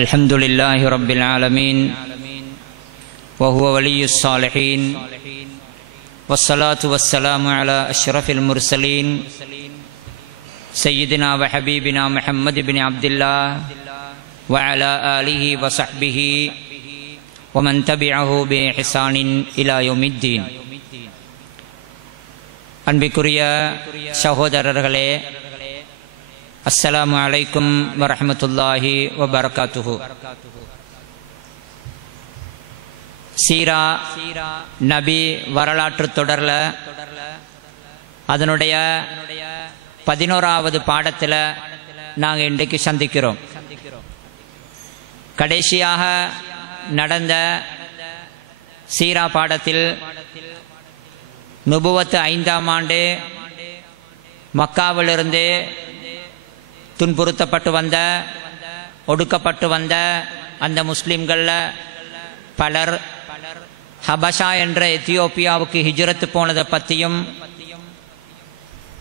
الحمد لله رب العالمين وهو ولي الصالحين والصلاة والسلام على أشرف المرسلين سيدنا وحبيبنا محمد بن عبد الله وعلى آله وصحبه ومن تبعه بإحسان إلى يوم الدين. அன்பிற்குரிய சகோதரர்களே, அஸ்ஸலாமு அலைக்கும் வரஹ்மத்துல்லாஹி வபரகாத்துஹு. சீரா நபி வரலாற்று தொடரில் அதனுடைய 11வது பாடத்தில் நாங்கள் இன்றைக்கு சந்திக்கிறோம். கடைசியாக நடந்த சீரா பாடத்தில் நுபுவத்து 5ஆம் ஆண்டு மக்காவிலிருந்து துன்புறுத்தப்பட்டு வந்த, ஒடுக்கப்பட்டு வந்த அந்த முஸ்லிம்களில் பலர் ஹபஷா என்ற எத்தியோப்பியாவுக்கு ஹிஜ்ரத்து போனதை பற்றியும்,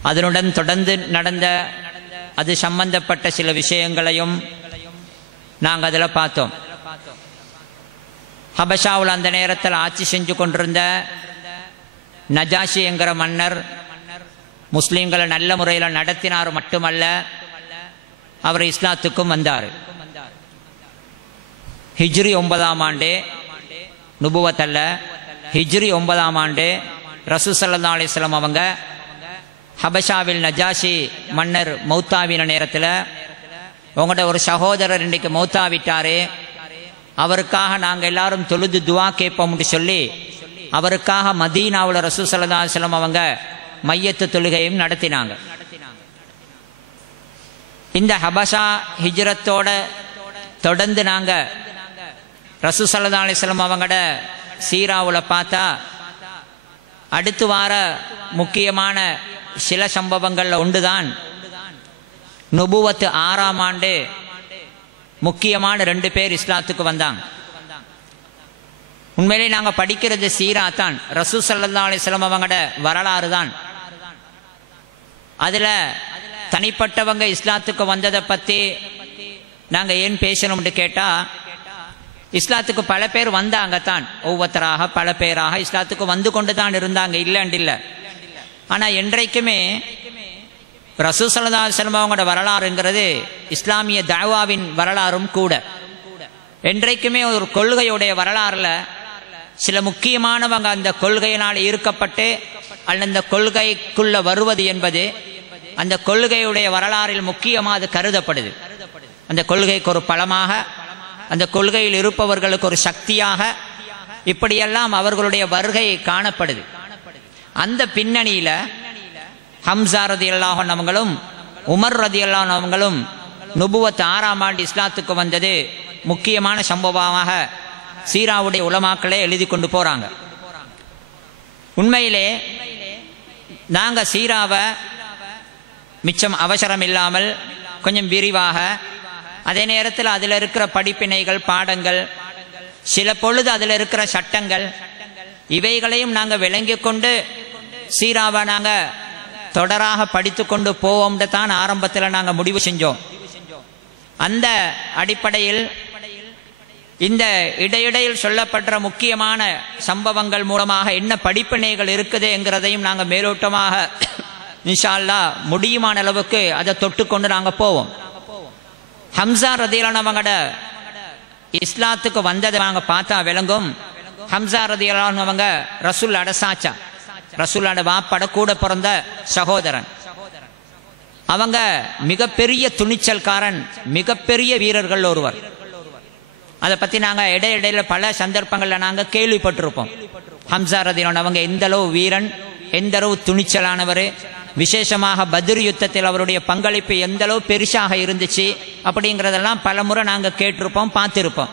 அதனுடன் தொடர்ந்து நடந்த அது சம்பந்தப்பட்ட சில விஷயங்களையும் நாங்கள் அதில் பார்த்தோம். ஹபஷாவில் அந்த நேரத்தில் ஆட்சி செஞ்சு கொண்டிருந்த நஜாஷி என்கிற மன்னர் முஸ்லீம்களை நல்ல முறையில் நடத்தினார் மட்டுமல்ல, அவர் இஸ்லாத்துக்கும் வந்தார். ஹிஜ்ரி 9ஆம் ஆண்டு, நுபுவத்தல்ல, ஹிஜ்ரி 9ஆம் ஆண்டு ரசூல் ஸல்லல்லாஹு அலைஹி வஸல்லம் அவங்க ஹபஷாவில் நஜாஷி மன்னர் மௌத்தாவின நேரத்தில், உங்களோட ஒரு சகோதரர் இன்றைக்கு மௌத்தாவிட்டார், அவருக்காக நாங்கள் எல்லாரும் தொழுது துவா கேட்போம்னு சொல்லி அவருக்காக மதீனாவில் ரசூல் ஸல்லல்லாஹு அலைஹி வஸல்லம் அவங்க மையத்து தொழுகையும் நடத்தினாங்க. இந்த ஹபஷா ஹிஜ்ரத்தோட தொடர்ந்து நாங்கள் ரசூல் ஸல்லல்லாஹு அலைஹி வஸல்லம் அவங்களோட சீராவில் பார்த்தா, அடுத்து வார முக்கியமான சில சம்பவங்களில் ஒன்றுதான் நுபுவத்து 6ஆம் ஆண்டு முக்கியமான 2 பேர் இஸ்லாத்துக்கு வந்தாங்க. உண்மையிலே நாங்கள் படிக்கிறது சீரா தான், ரசூல் ஸல்லல்லாஹு அலைஹி வஸல்லம் அவங்களோட வரலாறு தான். அதில் தனிப்பட்டவங்க இஸ்லாத்துக்கு வந்ததை பற்றி நாங்கள் ஏன் பேசணும்னு கேட்டால், இஸ்லாத்துக்கு பல பேர் வந்தாங்க தான், ஒவ்வொருத்தராக பல பேராக இஸ்லாத்துக்கு வந்து கொண்டு தான் இருந்தாங்க, இல்லைன்னு இல்லை. ஆனால் என்றைக்குமே ரசூல் ஸல்லல்லாஹு அலைஹி வஸல்லம் அவங்களோட வரலாறுங்கிறது இஸ்லாமிய தஅவாவின் வரலாறும் கூட. என்றைக்குமே ஒரு கொள்கையுடைய வரலாறில் சில முக்கியமானவங்க அந்த கொள்கையினால் ஈர்க்கப்பட்டு அல்ல அந்த கொள்கைக்குள்ள வருவது என்பது அந்த கொள்கையுடைய வரலாறில் முக்கியமாக அது கருதப்படுது. அந்த கொள்கைக்கு ஒரு பலமாக, அந்த கொள்கையில் இருப்பவர்களுக்கு ஒரு சக்தியாக, இப்படியெல்லாம் அவர்களுடைய வருகை காணப்படுது. அந்த பின்னணியில் ஹம்சா ரலியல்லாஹு அன்ஹு அவங்களும் உமர் ரலியல்லாஹு அன்ஹு அவங்களும் நுபுவத் 6ஆம் ஆண்டு இஸ்லாத்துக்கு வந்தது முக்கியமான சம்பவமாக சீராவுடைய உலமாக்களே எழுதி கொண்டு போறாங்க. உண்மையிலே நாங்கள் சீராவை மிச்சம் அவசரம் இல்லாமல் கொஞ்சம் விரிவாக, அதே நேரத்தில் அதில் இருக்கிற படிப்பினைகள், பாடங்கள், சில பொழுது அதில் இருக்கிற சட்டங்கள், இவைகளையும் நாங்கள் விளங்கி கொண்டு சீராவை நாங்கள் தொடராக படித்து கொண்டு போவோம்னு தான் ஆரம்பத்தில் நாங்கள் முடிவு செஞ்சோம். அந்த அடிப்படையில் இந்த இடையிடையில் சொல்லப்பட்ட முக்கியமான சம்பவங்கள் மூலமாக என்ன படிப்பினைகள் இருக்குது என்கிறதையும் நாங்கள் மேலோட்டமாக இன்ஷா அல்லாஹ் முடியுமான அளவுக்கு அதை தொட்டுக்கொண்டு நாங்கள் போவோம். ஹம்சா ரலியல்லாஹு அன்ஹு அவங்களோட இஸ்லாத்துக்கு வந்ததை நாங்கள் பார்த்தா விளங்கும். ஹம்சா ரலியல்லாஹு அன்ஹு அவங்க ரசூல் அடசாச்சா, ரசூலோட வாப்பட கூட பிறந்த சகோதரன். அவங்க மிகப்பெரிய துணிச்சல்காரன், மிகப்பெரிய வீரர்கள் ஒருவர். அதை பற்றி நாங்கள் இடையிடையில் பல சந்தர்ப்பங்களில் நாங்கள் கேள்விப்பட்டிருப்போம். ஹம்சா ரலியல்லாஹு அன்ஹு அவங்க எந்த அளவு வீரன், எந்த அளவு துணிச்சலானவர், விசேஷமாக பத்ர் யுத்தத்தில் அவருடைய பங்களிப்பு எந்த அளவு பெருசாக இருந்துச்சு அப்படிங்கிறதெல்லாம் பல முறை நாங்கள் கேட்டிருப்போம், பார்த்திருப்போம்.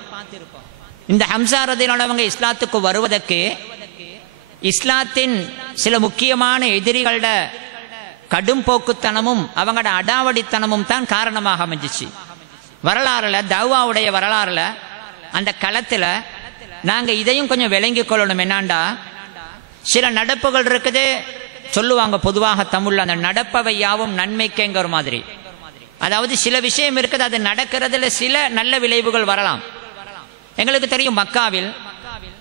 இந்த ஹம்சா ரலியல்லாஹு அன்ஹு அவங்க இஸ்லாத்துக்கு வருவதற்கு இஸ்லாத்தின் சில முக்கியமான எதிரிகளோட கடும் போக்குத்தனமும் அவங்களோட அடாவடித்தனமும் தான் காரணமாக அமைஞ்சிச்சு. வரலாறுல, தஅவாவுடைய வரலாறுல, அந்த களத்தில் நாங்கள் இதையும் கொஞ்சம் விளங்கி கொள்ளணும். என்னாண்டா, சில நடப்புகள் இருக்குது, சொல்லுவாங்க பொதுவாக தமிழ்ல, அந்த நடப்பவை யாவும் நன்மைக்குங்கிற மாதிரி. அதாவது சில விஷயம் இருக்குது, அது நடக்கிறதுல சில நல்ல விளைவுகள் வரலாம். எங்களுக்கு தெரியும், மக்காவில்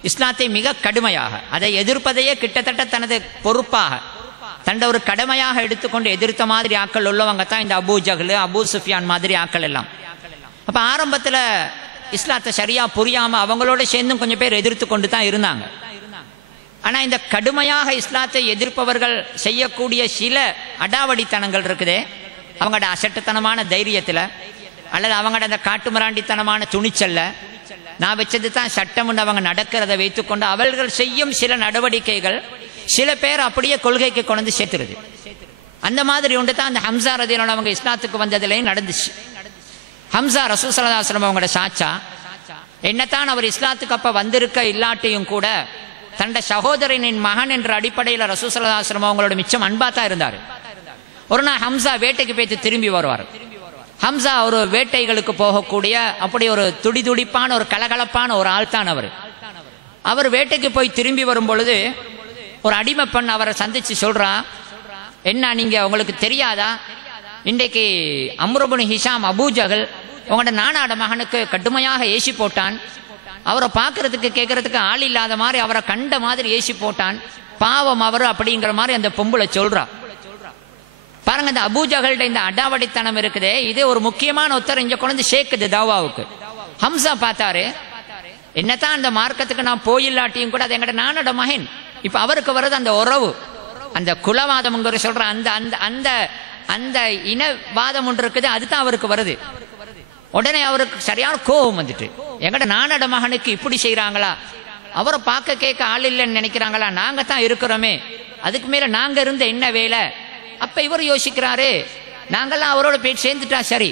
இஸ்லாத்தை மிக கடுமையாக, அதை எதிர்ப்பதையே கிட்டத்தட்ட தனது பொறுப்பாக, தன்னை ஒரு கடமையாக எடுத்துக்கொண்டு எதிர்த்த மாதிரி ஆக்கள் உள்ளவங்க தான் இந்த அபூ ஜஹ்ல், அபூ சுஃபியான் மாதிரி ஆக்கள் எல்லாம். அப்போ ஆரம்பத்தில் இஸ்லாத்தை சரியா புரியாம அவங்களோட சேர்ந்தும் கொஞ்சம் பேர் எதிர்த்து கொண்டு தான் இருந்தாங்க. ஆனால் இந்த கடுமையாக இஸ்லாத்தை எதிர்ப்பவர்கள் செய்யக்கூடிய சில அடாவடித்தனங்கள் இருக்குதே, அவங்களோட அசட்டுத்தனமான தைரியத்தில் அல்லது அவங்களோட அந்த காட்டுமிராண்டித்தனமான துணிச்சல்ல, நான் வச்சது தான் சட்டம்னு அவங்க நடக்கிறத வைத்துக்கொண்டு அவர்கள் செய்யும் சில நடவடிக்கைகள் சில பேர் அப்படியே கொள்கைக்கு கொண்டு சேர்த்துருது. அந்த மாதிரி ஒன்று தான் அந்த ஹம்சா ரதியல்லாஹு அவங்க இஸ்லாத்துக்கு வந்ததுலேயும் நடந்துச்சு. ஹம்சா ரசூல் ஸல்லல்லாஹு அலைஹி வஸல்லம் அவங்களோட சாச்சா. என்னத்தான் அவர் இஸ்லாத்துக்கு அப்போ வந்திருக்க இல்லாட்டியும் கூட தன்னுடைய சகோதரனின் மகன் என்ற அடிப்படையில் ரசூல் ஸல்லல்லாஹு அலைஹி வஸல்லம் அவங்களோட மிச்சம் அன்பா தான் இருந்தார். ஒரு நாள் ஹம்சா வேட்டைக்கு போய்த்து திரும்பி வருவார். ஹம்சா ஒரு வேட்டைகளுக்கு போகக்கூடிய அப்படி ஒரு துடிதுடிப்பான ஒரு கலகலப்பான ஒரு ஆள் தான் அவர். அவர் வேட்டைக்கு போய் திரும்பி வரும் பொழுது ஒரு அடிமை பெண் அவரை சந்திச்சு சொல்றா, என்ன நீங்க உங்களுக்கு தெரியாதா, இன்றைக்கு அம்ர் இப்னு ஹிஷாம் அபூ ஜஹல் உங்களோட நானாட மகனுக்கு கடுமையாக ஏசி போட்டான், அவரை பார்க்கறதுக்கு கேட்கறதுக்கு ஆள் இல்லாத மாதிரி அவரை கண்ட மாதிரி ஏசி போட்டான், பாவம் அவர் அப்படிங்கிற மாதிரி அந்த பொம்பளை சொல்றா. பாருங்க, இந்த அபூ ஜஹல்ட இந்த அடாவடித்தனம் இருக்குதே, இது ஒரு முக்கியமான ஒருத்தர் இங்க கொண்டு சேர்க்குது தாவாவுக்கு. ஹம்சா பார்த்தாரு, என்னத்தான் அந்த மார்க்கத்துக்கு நான் போயில்லாட்டியும் கூட அது எங்கட நானோட மகன், இப்ப அவருக்கு வருது அந்த உறவு, அந்த குலவாதம் சொல்ற அந்த அந்த அந்த அந்த இனவாதம் ஒன்று இருக்குது, அதுதான் அவருக்கு வருது. உடனே அவருக்கு சரியான கோபம் வந்துட்டு, எங்கட நானோட மகனுக்கு இப்படி செய்யறாங்களா, அவரை பார்க்க கேட்க ஆள் இல்லைன்னு நினைக்கிறாங்களா, நாங்க தான் இருக்கிறோமே, அதுக்கு மேல நாங்க இருந்த என்ன வேலை. அப்ப இவர் யோசிக்கிறாரு, நாங்கெல்லாம் அவரோட போய் சேர்ந்துட்டா சரி,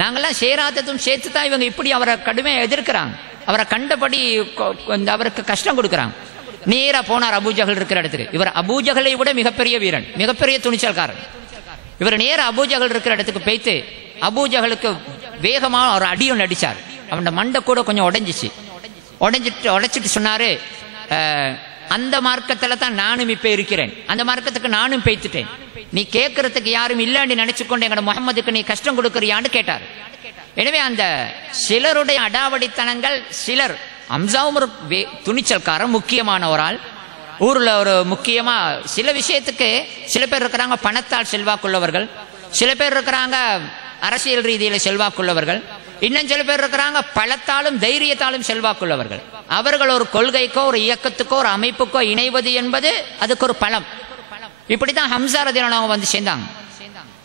நாங்கெல்லாம் சேராததும் சேர்த்து தான் இவங்க இப்படி அவரை கடுமையாக எதிர்க்கிறாங்க, அவரை கண்டபடி அவருக்கு கஷ்டம் கொடுக்குறாங்க. நேரா போனார் அபூ ஜஹல் இருக்கிற இடத்துக்கு. இவர் அபூ ஜஹலை விட மிகப்பெரிய வீரன், மிகப்பெரிய துணிச்சல்காரன். இவர் நேரா அபூ ஜஹல் இருக்கிற இடத்துக்கு போய்த்து அபூ ஜஹலுக்கு வேகமாக ஒரு அடியும் அடிச்சார். அவனோட மண்டை கூட கொஞ்சம் உடைச்சிட்டு சொன்னாரு, அந்த மார்க்கத்துல தான் நானும் இப்ப இருக்கிறேன், அந்த மார்க்கத்துக்கு நானும் பேய்த்துட்டேன், நீ கேட்கறதுக்கு யாரும் இல்லைன்னு நினைச்சுக்கொண்டு எங்கட முகமதுக்கு நீ கஷ்டம் கொடுக்கறியான்னு கேட்டார். எனவே அந்த சிலருடைய அடாவடித்தனங்கள், சிலர், ஹம்சாவும் ஒரு துணிச்சல்காரன், முக்கியமான ஒரு ஆள், ஊர்ல ஒரு முக்கியமா சில விஷயத்துக்கு சில பேர் இருக்கிறாங்க பணத்தால் செல்வாக்குள்ளவர்கள், சில பேர் இருக்கிறாங்க அரசியல் ரீதியில செல்வாக்குள்ளவர்கள், இன்னும் சில பேர் இருக்கிறாங்க பலத்தாலும் தைரியத்தாலும் செல்வாக்குள்ளவர்கள். அவர்கள் ஒரு கொள்கைக்கோ ஒரு இயக்கத்துக்கோ ஒரு அமைப்புக்கோ இணைவது என்பது அதுக்கு ஒரு பலம். இப்படிதான் ஹம்சா ரதியல்லாஹு வந்து சேர்ந்தாங்க.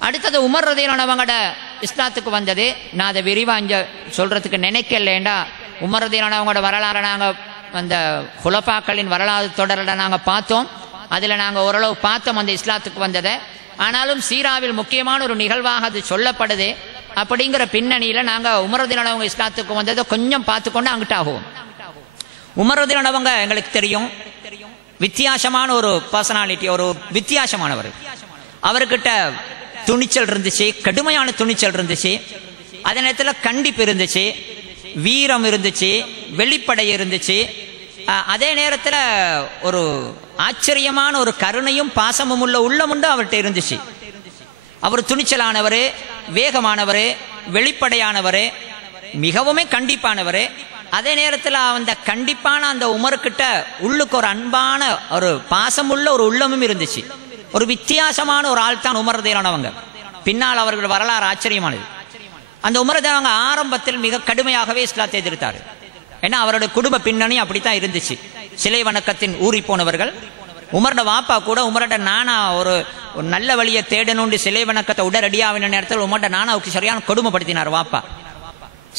அடுத்தது உமர் ரதியல்லாஹு அவங்கட இஸ்லாத்துக்கு வந்தது. நான் அதை விரிவா இங்க சொல்றதுக்கு நினைக்கலேண்டா, உமர் ரதியல்லாஹு அவங்களோட வரலாறு நாங்க அந்த குலஃபாக்களின் வரலாறு தொடரில் நாங்க பார்த்தோம், அதுல நாங்க ஓரளவு பார்த்தோம் அந்த இஸ்லாத்துக்கு வந்ததை. ஆனாலும் சீராவில் முக்கியமான ஒரு நிகழ்வாக அது சொல்லப்படுது. அப்படிங்கிற பின்னணியில நாங்க உமர் ரதியல்லாஹு அவங்க இஸ்லாத்துக்கு வந்ததை கொஞ்சம் பார்த்துக்கொண்டு அங்கிட்ட ஆகுவோம். உமர் ரதியல்லாஹு அவங்க எங்களுக்கு தெரியும் வித்தியாசமான ஒரு பர்சனாலிட்டி, ஒரு வித்தியாசமானவர். அவர்கிட்ட துணிச்சல் இருந்துச்சு, கடுமையான துணிச்சல் இருந்துச்சு, அதே நேரத்தில் கண்டிப்பு இருந்துச்சு, வீரம் இருந்துச்சு, வெளிப்படை இருந்துச்சு, அதே நேரத்தில் ஒரு ஆச்சரியமான ஒரு கருணையும் பாசமும் உள்ள உள்ளமுண்டு அவர்கிட்ட இருந்துச்சு. அவர் துணிச்சலானவர், வேகமானவர், வெளிப்படையானவர், மிகவுமே கண்டிப்பானவர். அதே நேரத்தில் அந்த கண்டிப்பான அந்த உமர்கிட்ட உள்ளுக்கு ஒரு அன்பான ஒரு பாசமுள்ள ஒரு உள்ளமும் இருந்துச்சு. ஒரு வித்தியாசமான ஒரு ஆள் தான் உமர் ரதியல்லாஹு. பின்னால் அவர்கள் வரலாறு ஆச்சரியமானது. அந்த உமர் ரதியல்லாஹு ஆரம்பத்தில் மிக கடுமையாகவே இஸ்லாத்தை எதிர்த்தார். ஏன்னா அவருடைய குடும்ப பின்னணி அப்படித்தான் இருந்துச்சு. சிலை வணக்கத்தின் ஊறி போனவர்கள். உமரோட வாப்பா கூட உமரோட நானா ஒரு நல்ல வழியை தேடணும்னு சிலை வணக்கத்தை உடனடியாவின நேரத்தில் உமரோட நானாவுக்கு சரியான கொடுமைப்படுத்தினார் வாப்பா.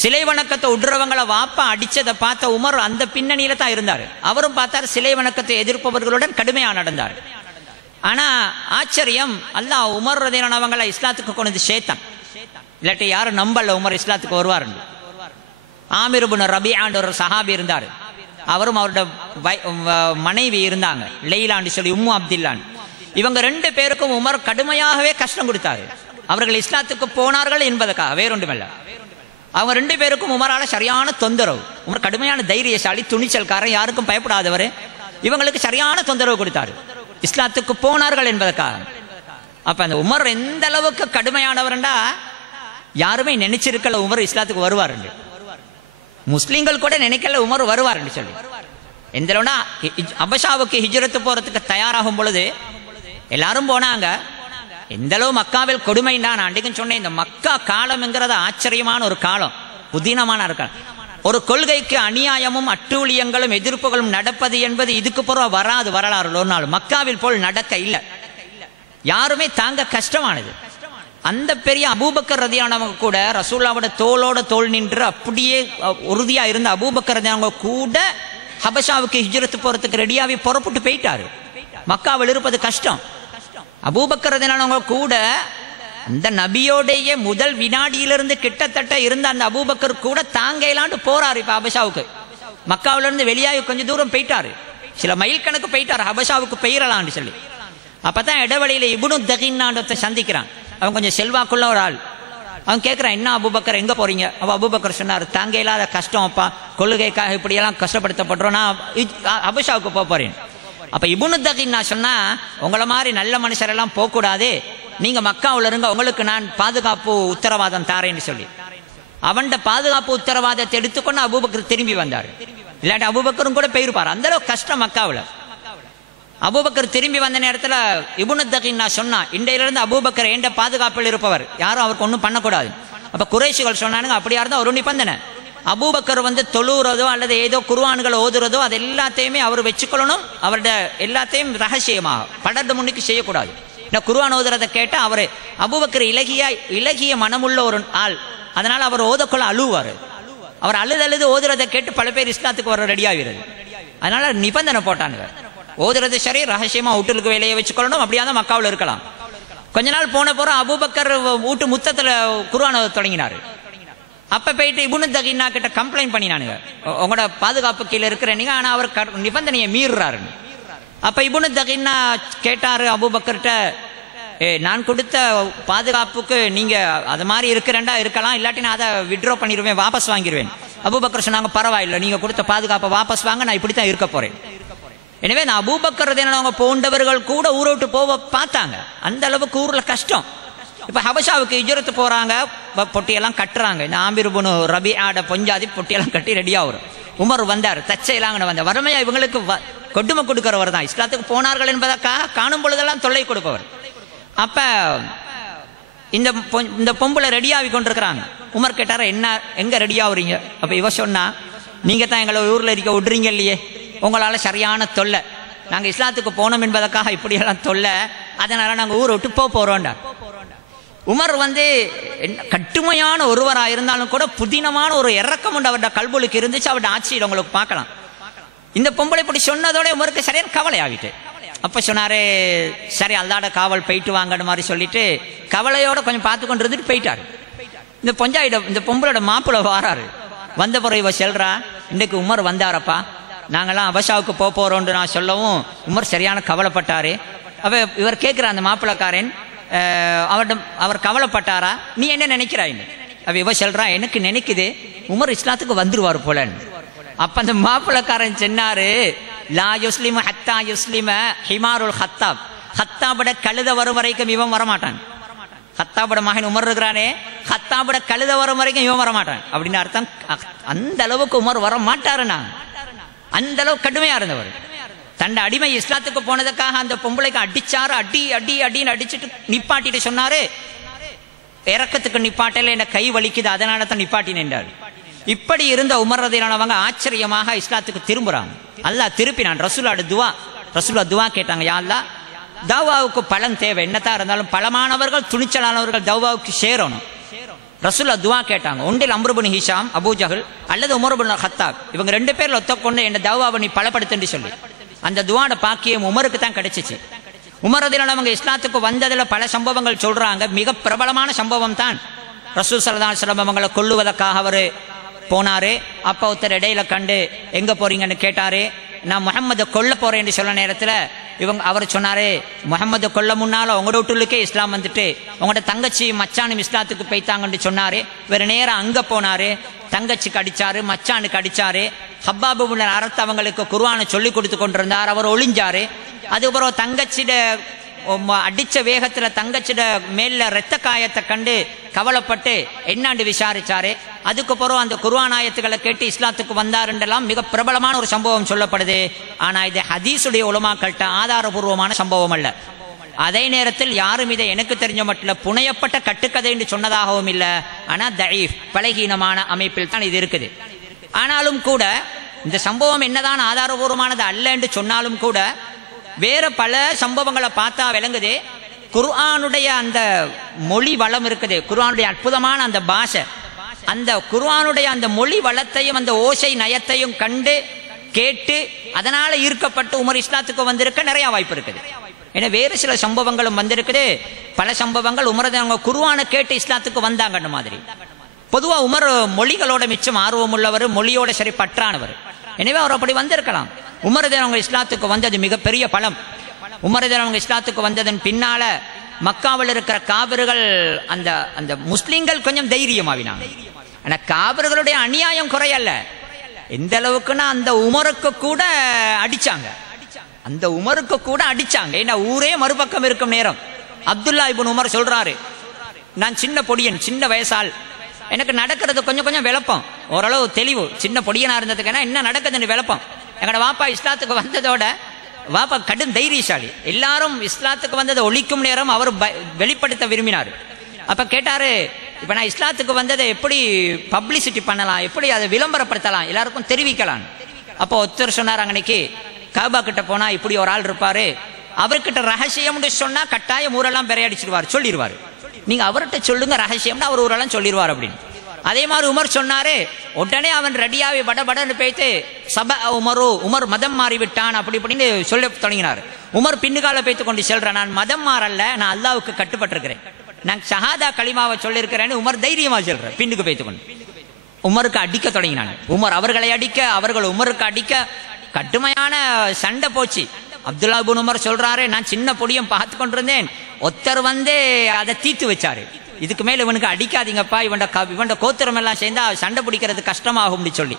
சிலை வணக்கத்தை உடுறவங்களை வாப்பா அடிச்சதை பார்த்த உமர் அந்த பின்னணியில தான் இருந்தார். அவரும் பார்த்தார், சிலை வணக்கத்தை எதிர்ப்பவர்களுடன் கடுமையா நடந்தார். ஆனா ஆச்சரியம், அல்லாஹ் உமர் ரதியல்லாஹு அவங்களை இஸ்லாத்துக்கு கொண்டு சேர்த்தான். இல்லாட்டி யாரும் நம்பல உமர் இஸ்லாத்துக்கு வருவார். ஆமிர் இப்னு ரபிஆன்ற ஒரு சஹாபி இருந்தார். அவரும் அவரோட மனைவி இருந்தாங்க, லைலான்னு சொல்லி, உம்மு அப்துல்லான். இவங்க ரெண்டு பேருக்கும் உமர் கடுமையாகவே கஷ்டம் கொடுத்தாரு. அவர்கள் இஸ்லாத்துக்கு போனார்கள் என்பதற்காக, வேறொன்றுமல்ல. அவங்க ரெண்டு பேருக்கும் உமரால சரியான தொந்தரவு. உமர் கடுமையான தைரியசாலி, துணிச்சல்காரன், யாருக்கும் பயப்படாதவர். இவங்களுக்கு சரியான தொந்தரவு கொடுத்தாரு இஸ்லாத்துக்கு போனார்கள் என்பதற்காக. அப்ப அந்த உமர் எந்த அளவுக்கு கடுமையானவர்ண்டா, யாருமே நினைச்சிருக்கல உமர் இஸ்லாத்துக்கு வருவாருன்னு. முஸ்லீம்கள் கூட நினைக்கல உமர் வருவாருன்னு சொல்லி. எந்தளவுனா அபஷாவுக்கு ஹிஜ்ரத்து போறதுக்கு தயாராகும் பொழுது எல்லாரும் போனாங்க. எந்த அளவு மக்காவில் கொடுமைண்டா, நான் அன்றைக்கும் சொன்னேன், இந்த மக்கா காலம்ங்கிறது ஆச்சரியமான ஒரு காலம், புதினமான ஒரு காலம். ஒரு கொள்கைக்கு அநியாயமும் அட்டூழியங்களும் எதிர்ப்புகளும் நடப்பது என்பது இதுக்கு பிறகு வராது வரலாறு. ஒரு நாள் மக்காவில் போல் நடக்க இல்லை, யாருமே தாங்க கஷ்டமானது. அந்த பெரிய அபூபக்கர் ரதியானவங்க கூட ரசூலுல்லாஹ்வோட தோளோட தோள் நின்று அப்படியே உறுதியா இருந்த அபூபக்கர் ரதியானவங்க கூட ஹபஷாவுக்கு ஹிஜ்ரத்து போறதுக்கு ரெடியாவே புறப்பட்டு போயிட்டாரு. மக்காவில் இருப்பது கஷ்டம். அபூபக்கர் ரதியானவங்க கூட அந்த நபியோடைய முதல் வினாடியிலிருந்து கிட்டத்தட்ட இருந்த அந்த அபூபக்கர் கூட தாங்கையிலாண்டு போறாரு. இப்ப ஹபஷாவுக்கு மக்காவில இருந்து வெளியாகி கொஞ்சம் தூரம் போயிட்டாரு, சில மைல் கணக்கு போயிட்டாரு ஹபஷாவுக்கு பெயரலான்னு சொல்லி. அப்பதான் இடைவெளியில இப்னு தகின்னான்றத சந்திக்கிறான். அவன் கொஞ்சம் செல்வாக்குள்ள ஒரு ஆள். அவன் கேட்கிறான், என்ன அபூபக்கர் எங்க போறீங்க? அவ அபூபக்கர் சொன்னார், தாங்க இல்லாத கஷ்டம் அப்பா, கொள்கைக்காக இப்படி எல்லாம் கஷ்டப்படுத்தப்படுறோம், நான் ஹபஷாவுக்கு போறேன். அப்ப இப்னு தகின்னா சொன்னா, உங்களை மாதிரி நல்ல மனுஷர் எல்லாம் போக கூடாது, நீங்க மக்காவுல இருங்க, உங்களுக்கு நான் பாதுகாப்பு உத்தரவாதம் தாரேன்னு சொல்லி அவன் பாதுகாப்பு உத்தரவாதத்தை எடுத்துக்கொண்டு அபூபக்கர் திரும்பி வந்தார். இல்லாட்டி அபூபக்கரும் கூட போயிருப்பார், அந்த அளவுக்கு கஷ்டம் மக்காவுல. அபூபக்கர் திரும்பி வந்த நேரத்தில் இப்னு தகின்னா சொன்னா, இன்றையிலிருந்து அபூபக்கர் என்ற பாதுகாப்பில் இருப்பவர், யாரும் அவருக்கு ஒன்றும் பண்ணக்கூடாது. அப்ப குறைஷிகள் சொன்னானுங்க, அப்படியா இருந்தா ஒரு நிபந்தனை, அபூபக்கர் தொழுறதோ அல்லது ஏதோ குர்ஆன்களை ஓதுறதோ அது எல்லாத்தையுமே அவர் வச்சுக்கொள்ளணும், அவருடைய எல்லாத்தையும் ரகசியமாக படர்ந்து முன்னுக்கு செய்யக்கூடாது. குர்ஆன் ஓதுறதை கேட்டால் அவர் அபூபக்கர் இலகிய மனமுள்ள ஒரு ஆள், அதனால அவர் ஓதக்கொள்ள அழுவார். அவர் அழுது ஓதுறதை கேட்டு பல பேர் இஸ்லாத்துக்கு வர ரெடியாகிறது. அதனால நிபந்தனை போட்டானுங்க, ஓதுறது சரி, ரகசியமா வீட்டுக்கு வேலையை வச்சுக்கொள்ளணும், அப்படியா தான் மக்காவில் இருக்கலாம். கொஞ்ச நாள் போன போற அபூபக்கர் வீட்டு முத்தத்துல குர்ஆன் ஓத தொடங்கினாரு. அப்ப போயிட்டு இப்னு தகின்னா கிட்ட கம்ப்ளைண்ட் பண்ணினானுங்க, உங்களோட பாதுகாப்பு கீழே இருக்கிற நீங்க, ஆனா அவர் நிபந்தனையை மீறுறாரு. அப்ப இப்னு தகின்னா கேட்டாரு அபூபக்கர்கிட்ட, நான் கொடுத்த பாதுகாப்புக்கு நீங்க அது மாதிரி இருக்கிறேன்டா இருக்கலாம், இல்லாட்டி நான் அதை விட்ரோ பண்ணிடுவேன், வாபஸ் வாங்கிடுவேன். அபூபக்கர் சொன்னாங்க, பரவாயில்லை, நீங்க கொடுத்த பாதுகாப்பை வாபஸ் வாங்க, நான் இப்படித்தான் இருக்க போறேன். எனவே நான் அபூபக்கர் ரலியல்லாஹு போன்றவர்கள் கூட ஊரை விட்டு போக பார்த்தாங்க, அந்த அளவுக்கு ஊர்ல கஷ்டம். இப்ப ஹபஷாவுக்கு ஹிஜ்ரத் போறாங்க, பொட்டியெல்லாம் கட்டுறாங்க. இந்த ஆமிர் இப்னு ரபீஆட பொஞ்சாதி பொட்டியெல்லாம் கட்டி ரெடியா வரும். உமர் வந்தார், தச்சையிலாங்கன்னு வந்தார். வறுமையா இவங்களுக்கு கொடுமை கொடுக்கிறவர் தான், இஸ்லாத்துக்கு போனார்கள் என்பதற்காக காணும் பொழுதெல்லாம் தொல்லை கொடுப்பவர். அப்ப இந்த பொம்பளை ரெடியாகி கொண்டிருக்கிறாங்க. உமர் கேட்டார, என்ன எங்க ரெடியாகுறீங்க? அப்ப இவ சொன்னா, நீங்க தான் எங்களை ஊர்ல இருக்க விடுறீங்க இல்லையே, உங்களால சரியான தொல்லை, நாங்க இஸ்லாத்துக்கு போனோம் என்பதற்காக இப்படியெல்லாம் தொல்லை, அதனால நாங்க ஊரை விட்டு போறோம்டா. உமர் கட்டுமையான ஒருவராக இருந்தாலும் கூட புதினமான ஒரு இறக்கம் உண்டு அவருடைய கல்புலுக்கு இருந்துச்சு, அவருடைய ஆட்சியில் உங்களுக்கு பார்க்கலாம். இந்த பொம்பளை இப்படி சொன்னதோட உமருக்கு சரியான கவலை ஆகிட்டு. அப்ப சொன்னாரு, சரி அல்லாட காவல் போயிட்டு வாங்கன்னு மாதிரி சொல்லிட்டு கவலையோட கொஞ்சம் பார்த்து கொண்டு இருந்துட்டு போயிட்டாரு. இந்த இந்த பொம்பளோட மாப்பிள்ள வாராரு. வந்த பிறகு இவ செல்றா, இன்னைக்கு உமர் வந்தாரப்பா, நாங்கெல்லாம் அபஷாவுக்கு போறோம்னு நான் சொல்லவும் உமர் சரியான கவலைப்பட்டாரு. அப்ப இவர் கேட்கிற அந்த மாப்பிள்ளக்காரன், அவர் கவலைப்பட்டாரா, நீ என்ன நினைக்கிறாய்? அவ இவ சொல்றா, எனக்கு நினைக்குது உமர் இஸ்லாத்துக்கு வந்துருவாரு போலன்னு. அப்ப அந்த மாப்பிள்ளக்காரன் சொன்னாரு, லா யுஸ்லிமு ஹத்தா யுஸ்லிம ஹிமாருல் ஹத்தாப், ஹத்தாபட கழுத வரும் வரைக்கும் இவன் வரமாட்டான். ஹத்தாபட மகன் உமர் இருக்கிறானே, ஹத்தாபட கழுத வரும் வரைக்கும் இவன் வரமாட்டான் அப்படின்னு அர்த்தம். அந்த அளவுக்கு உமர் வர மாட்டாருன்னா, அந்த அளவுக்கு கடுமையா இருந்தவர். தண்ட அடிமை இஸ்லாத்துக்கு போனதுக்காக அந்த பொம்பளைக்கு அடிச்சாரு, அடின்னு அடிச்சுட்டு நிப்பாட்டிட்டு சொன்னாரு, இறக்கத்துக்கு நிப்பாட்டல, என்ன கை வலிக்குது, அதனால தான் நிப்பாட்டி நின்றாரு. இப்படி இருந்த உமர் ரலியல்லாஹு ஆச்சரியமாக இஸ்லாத்துக்கு திரும்புறாங்க. அல்லாஹ் திருப்பினான். ரசூலுல்லாஹ் துவா கேட்டாங்க, யா அல்லாஹ், தவ்வாவுக்கு பலன் தேவை, என்னத்தான் இருந்தாலும் பலமானவர்கள் துணிச்சலானவர்கள் தவ்வாவுக்கு சேரணும். ரசூலுல்லாஹ் துவா கேட்டாங்க. ஒன்றில் அம்ர் இப்னு ஹிஷாம், அபூ ஜஹல் அல்லது உமர் இப்னு கத்தாப், இவங்க ரெண்டு பேர்ல ஒத்தக்கொண்டு என்ன தவ்வாவை நீ பலப்படுத்துன்னு சொல்லி அந்த துவாட பாக்கியம் உமருக்கு தான் கிடைச்சிச்சு. உமர் ரலியல்லாஹு அன்ஹு இஸ்லாத்துக்கு வந்ததுல பல சம்பவங்கள் சொல்றாங்க. மிக பிரபலமான சம்பவம் தான் ரசூல் ஸல்லல்லாஹு அலைஹி வஸல்லம் அவங்களை கொல்லுவதற்காக அவரு போனாரு. அப்ப ஒருத்தர் இடையில கண்டு எங்க போறீங்கன்னு கேட்டாரு. நான் முஹம்மதை கொல்ல போறேன் என்று சொல்ல நேரத்துல அவர் சொன்னாரு, முஹம்மதை கொல்ல முன்னால உங்களோட வீட்டுக்கே இஸ்லாம் வந்துட்டு உங்களோட தங்கச்சி மச்சானும் இஸ்லாத்துக்கு போய்த்தாங்கன்னு சொன்னாரு. வேற நேரம் அங்க போனாரு, தங்கச்சிக்கு அடிச்சாரு, மச்சானுக்கு அடிச்சாரு. ஹப்பாப் இப்னு அரத் அவங்களுக்கு குர்ஆனை சொல்லி கொடுத்து கொண்டிருந்தார், அவர் ஒளிஞ்சாரு. அதுக்கப்புறம் தங்கச்சிட அடிச்ச வேகத்துல தங்கச்சிட மேல ரத்த காயத்தை கண்டு கவலைப்பட்டு என்னாண்டு விசாரிச்சாரு. அதுக்கப்புறம் அந்த குர்ஆன் ஆயத்துக்களை கேட்டு இஸ்லாத்துக்கு வந்தாருன்றெல்லாம் மிக பிரபலமான ஒரு சம்பவம் சொல்லப்படுது. ஆனா இது ஹதீஸுடைய உலமாக்கள்கிட்ட ஆதாரபூர்வமான சம்பவம் அல்ல. அதே நேரத்தில் யாரும் இதை எனக்கு தெரிஞ்ச மட்டும் புனையப்பட்ட கட்டுக்கதை என்று சொன்னதாகவும் இல்லை. ஆனா தஈஃப் பலகீனமான அமைப்பில் தான் இது இருக்குது. ஆனாலும் கூட இந்த சம்பவம் என்னதான் ஆதாரபூர்வமானது அல்ல என்று சொன்னாலும் கூட வேற பல சம்பவங்களை பார்த்தா விளங்குது. குர்ஆனுடைய அந்த மொழி வளம் இருக்குது, குர்ஆனுடைய அற்புதமான அந்த பாஷை, அந்த குர்ஆனுடைய அந்த மொழி வளத்தையும் அந்த ஓசை நயத்தையும் கண்டு கேட்டு அதனால ஈர்க்கப்பட்டு உமர் இஸ்லாத்துக்கு வந்திருக்க நிறைய வாய்ப்பு இருக்குது. ஏன்னா வேறு சில சம்பவங்களும் வந்திருக்குது. பல சம்பவங்கள் உமரது குர்ஆனை கேட்டு இஸ்லாத்துக்கு வந்தாங்கன்ற மாதிரி. பொதுவா உமர் மொழிகளோட மிச்சம் ஆர்வம் உள்ளவர், மொழியோட சரி பற்றானவர். எனவே அவர் அப்படி வந்திருக்கலாம். உமரது அவங்க இஸ்லாத்துக்கு வந்தது மிகப்பெரிய பலம். உமரது அவங்க இஸ்லாத்துக்கு வந்ததன் பின்னால மக்காவில் இருக்கிற காபிர்கள் அந்த அந்த முஸ்லிம்கள் கொஞ்சம் தைரியமாவினாங்க. ஆனா காபிர்களுடைய அநியாயம் குறையல்ல. எந்த அளவுக்குன்னா அந்த உமருக்கு கூட அடிச்சாங்க, அந்த உமருக்கு கூட அடிச்சாங்க. ஏன்னா ஊரே மறுபக்கம் இருக்கும் நேரம் அப்துல்லா இப்னு உமர் சொல்றாரு, நான் சின்ன பொடியன், சின்ன வயசால், எனக்கு நடக்கிறது கொஞ்சம் கொஞ்சம் விளப்பம், ஓரளவு தெளிவு, சின்ன பொடியனா இருந்ததுக்குன்னா என்ன நடக்குதுன்னு விளப்பம். எங்களோட வாப்பா இஸ்லாத்துக்கு வந்ததோட வாப்பா கடும் தைரியசாலி. எல்லாரும் இஸ்லாத்துக்கு வந்ததை ஒழிக்கும் நேரம் அவர் வெளிப்படுத்த விரும்பினார். அப்ப கேட்டாரு, இப்ப நான் இஸ்லாத்துக்கு வந்ததை எப்படி பப்ளிசிட்டி பண்ணலாம், எப்படி அதை விளம்பரப்படுத்தலாம், எல்லாருக்கும் தெரிவிக்கலாம். அப்போ ஒருத்தர் சொன்னார், அன்னைக்கு காபா கிட்ட போனா இப்படி ஒரு ஆள் இருப்பாரு, அவர்கிட்ட ரகசியம்னு சொன்னா கட்டாயம் ஊரெல்லாம் பெறையடிச்சிருவார், சொல்லிடுவாரு. நீங்க அவர்கிட்ட சொல்லுங்க ரகசியம்னா அவர் ஊரெல்லாம் சொல்லிடுவார் அப்படின்னு. அதே மாதிரி உமர் சொன்னாரு. உடனே அவன் ரெடியாவே படபடன்னு பேய்த்து உமர் மதம் மாறி விட்டான் அப்படி இப்படின்னு சொல்ல தொடங்கினார். உமர் பின்னுகால பேத்து கொண்டு சொல்றேன், நான் மதம் மாறல்ல, நான் அல்லாவுக்கு கட்டுப்பட்டிருக்கிறேன், நான் ஷஹாதா கலிமாவை சொல்லியிருக்கிறேன்னு உமர் தைரியமா சொல்ற. பின்னுக்கு பேத்து கொண்டு உமருக்கு அடிக்க தொடங்கினாங்க. உமர் அவர்களை அடிக்க, அவர்கள் உமருக்கு அடிக்க, கடுமையான சண்டை போச்சு. அப்துல்லா இப்னு உமர் சொல்றாரு, நான் சின்ன பொடியும் பார்த்து கொண்டிருந்தேன், ஒருத்தர் வந்து அதை தீர்த்து வச்சாரு, இதுக்கு மேல இவனுக்கு அடிக்காதீங்கப்பா, இவன் கோத்திரம் எல்லாம் சேர்ந்தா சண்டை பிடிக்கிறது கஷ்டமாகும் சொல்லி.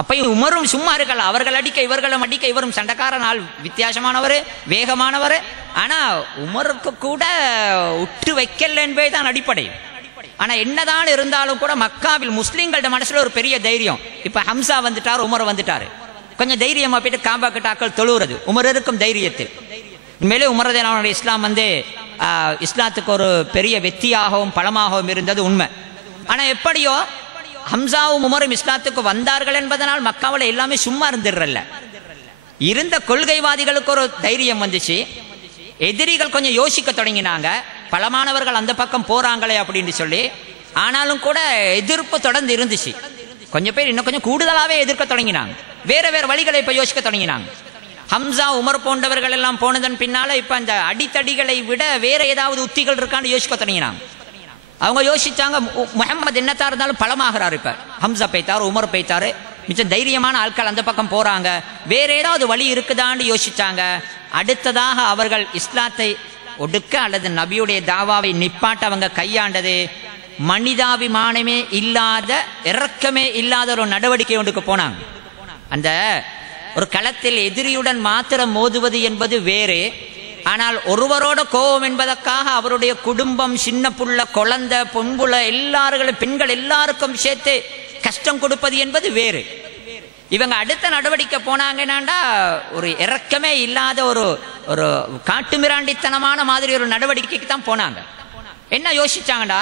அப்பயும் உமரும் சும்மா இருக்கல, அவர்கள் அடிக்க இவர்களும் அடிக்க, இவரும் சண்டைக்காரன் ஆள், வித்தியாசமானவர், வேகமானவர். ஆனா உமருக்கு கூட உட்டு வைக்கல என்பதுதான் அடிப்படை. ஆனா என்னதான் இருந்தாலும் கூட மக்காவில் முஸ்லிம்களோட மனசுல ஒரு பெரிய தைரியம். இப்ப ஹம்சா வந்துட்டாரு, உமர் வந்துட்டாரு, கொஞ்சம் தைரியமா போயிட்டு காபா கிட்ட ஆக்கள் தொழுகிறது உமர் இருக்கும் தைரியத்தில். உண்மையிலே உமரது இஸ்லாம் வந்து இஸ்லாத்துக்கு ஒரு பெரிய வெற்றியாகவும் பலமாகவும் இருந்தது உண்மை. ஆனா எப்படியோ ஹம்சாவும் உமரும் இஸ்லாத்துக்கு வந்தார்கள் என்பதனால் மக்காவில் எல்லாமே சும்மா இருந்துடுறல்ல. இருந்த கொள்கைவாதிகளுக்கு ஒரு தைரியம் வந்துச்சு, எதிரிகள் கொஞ்சம் யோசிக்க தொடங்கினாங்க, பலமானவர்கள் அந்த பக்கம் போறாங்களே அப்படின்னு சொல்லி. ஆனாலும் கூட எதிர்ப்பு தொடர்ந்து இருந்துச்சு. கொஞ்சம் பேர் இன்னும் கொஞ்சம் கூடுதலாவே எதிர்க்க தொடங்கினாங்க, வேற வேற வழிகளை இப்ப யோசிக்க தொடங்கினாங்க. ஹம்சா உமர் போன்றவர்கள் எல்லாம் போனதன் பின்னால இப்ப அந்த அடித்தடிகளை விட வேற ஏதாவது உத்திகள் இருக்கான்னு யோசிக்க தொடங்கினாங்க. அவங்க யோசிச்சாங்க, முஹம்மது என்னத்தா இருந்தாலும் பலமாகிறாரு, இப்ப ஹம்சா பேய்த்தாரு, உமர் பேய்த்தாரு, மிச்சம் தைரியமான ஆட்கள் அந்த பக்கம் போறாங்க, வேற ஏதாவது வழி இருக்குதான்னு யோசிச்சாங்க. அடுத்ததாக அவர்கள் இஸ்லாத்தை ஒடுக்க அல்லது நபியுடைய தாவாவை நிப்பாட்ட அவங்க கையாண்டது மனிதாபிமானமே இல்லாத, இரக்கமே இல்லாத ஒரு நடவடிக்கை ஒன்றுக்கு போனாங்க. அந்த ஒரு களத்தில் எதிரியுடன் மாத்திரம் மோதுவது என்பது வேறு, ஆனால் ஒருவரோட கோபம் என்பதற்காக அவருடைய குடும்பம், சின்ன புள்ள, குழந்தை, பொன்புள்ள எல்லார்களும், பெண்கள் எல்லாருக்கும் சேர்த்து கஷ்டம் கொடுப்பது என்பது வேறு. இவங்க அடுத்த நடவடிக்கை போனாங்கன்னா ஒரு இரக்கமே இல்லாத ஒரு காட்டுமிராண்டித்தனமான மாதிரி ஒரு நடவடிக்கைக்கு தான் போனாங்க. என்ன யோசிச்சாங்கடா,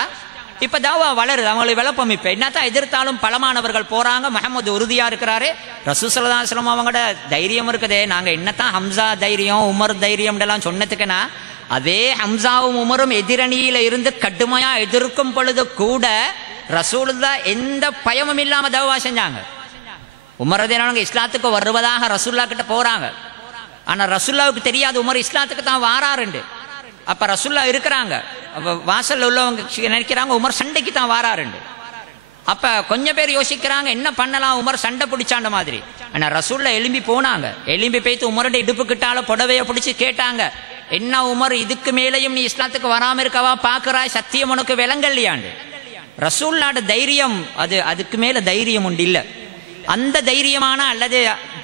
இப்ப தாவா வளருது, அவங்களுக்கு விளப்பம். இப்ப என்னத்தான் எதிர்த்தாலும் பலமானவர்கள் போறாங்க, முஹம்மது உறுதியா இருக்கிறாரு, ரசூல் ஸல்லல்லாஹு அலைஹி வஸல்லம் அவங்களோட தைரியம் இருக்குதே, நாங்க என்னத்தான் ஹம்சா தைரியம் உமர் தைரியம் எல்லாம் சொன்னதுக்குன்னா, அதே ஹம்சாவும் உமரும் எதிரணியில இருந்து கடுமையா எதிர்க்கும் பொழுது கூட ரசூலுல்லாஹ் எந்த பயமும் இல்லாம தாவா செஞ்சாங்க. உமரதேனவங்க இஸ்லாத்துக்கு வருவதாக ரசூல்லா கிட்ட போறாங்க. ஆனா ரசூல்லாவுக்கு தெரியாது உமர் இஸ்லாத்துக்கு தான் வாராருண்டு. அப்ப ரசூல்லா இருக்கிறாங்க, வாசல்ல உள்ளவங்க நினைக்கிறாங்க உமர் சண்டைக்கு தான் வாராருண்டு. அப்ப கொஞ்சம் பேர் யோசிக்கிறாங்க என்ன பண்ணலாம், உமர் சண்டை பிடிச்சாண்ட மாதிரி. ஆனா ரசூல்லா எலும்பி போனாங்க, எலும்பி போய்த்து உமருடைய இடுப்பு கிட்டால புடவைய பிடிச்சு கேட்டாங்க, என்ன உமர் இதுக்கு மேலையும் நீ இஸ்லாத்துக்கு வராம இருக்கவா பாக்குறாய், சத்தியம் உனக்கு விளங்கல்லையாண்டு. ரசூல்லாட தைரியம் அது, அதுக்கு மேல தைரியம் உண்டு இல்ல. அந்த தைரியமான அல்லது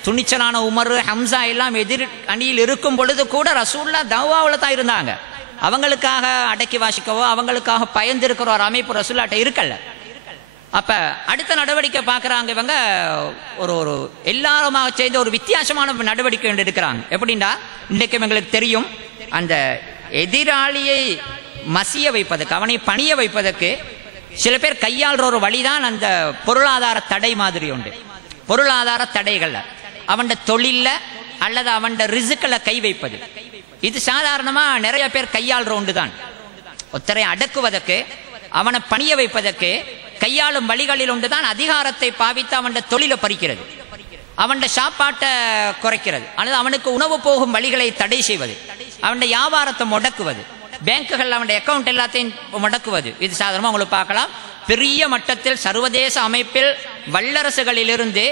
துணிச்சலான உமர் ஹம்சா எல்லாம் எதிர் அணியில் இருக்கும் பொழுது கூட ரசூல்லா தவாவில் தான் இருந்தாங்க. அவங்களுக்காக அடக்கி வாசிக்கவோ அவங்களுக்காக பயந்திருக்கிற ஒரு அமைப்பு ரசூல்லாட்ட இருக்கல்ல. அப்ப அடுத்த நடவடிக்கை பார்க்குறாங்க இவங்க, ஒரு எல்லாருமாக சேர்ந்து ஒரு வித்தியாசமான நடவடிக்கை எடுக்கிறாங்க. எப்படின்னா, இன்றைக்கும் எங்களுக்கு தெரியும், அந்த எதிராளியை மசிய வைப்பதற்கு, அவனை பணிய வைப்பதற்கு சில பேர் கையாளுற ஒரு வழிதான் அந்த பொருளாதார தடை மாதிரி உண்டு. பொருளாதார தடைகள்ல அவன் தொழில்ல அல்லது அவன் ரிசுக்களை கை வைப்பது, இது சாதாரணமா நிறைய பேர் கையாளுற ஒன்று தான். ஒருத்தரை அடக்குவதற்கு, அவனை பணிய வைப்பதற்கு கையாளும் வழிகளில் ஒன்றுதான் அதிகாரத்தை பாவித்து அவன் தொழிலை பறிக்கிறது, அவன் சாப்பாட்டை குறைக்கிறது, அல்லது அவனுக்கு உணவு போகும் வழிகளை தடை செய்வது, அவன் வியாபாரத்தை முடக்குவது, பேங்குகள் அவன் அக்கௌண்ட் எல்லாத்தையும் முடக்குவது. இது சாதாரணமாக உங்களுக்கு பார்க்கலாம். பெரிய மட்டத்தில் சர்வதேச அமைப்பில் வல்லரசுகளிலிருந்து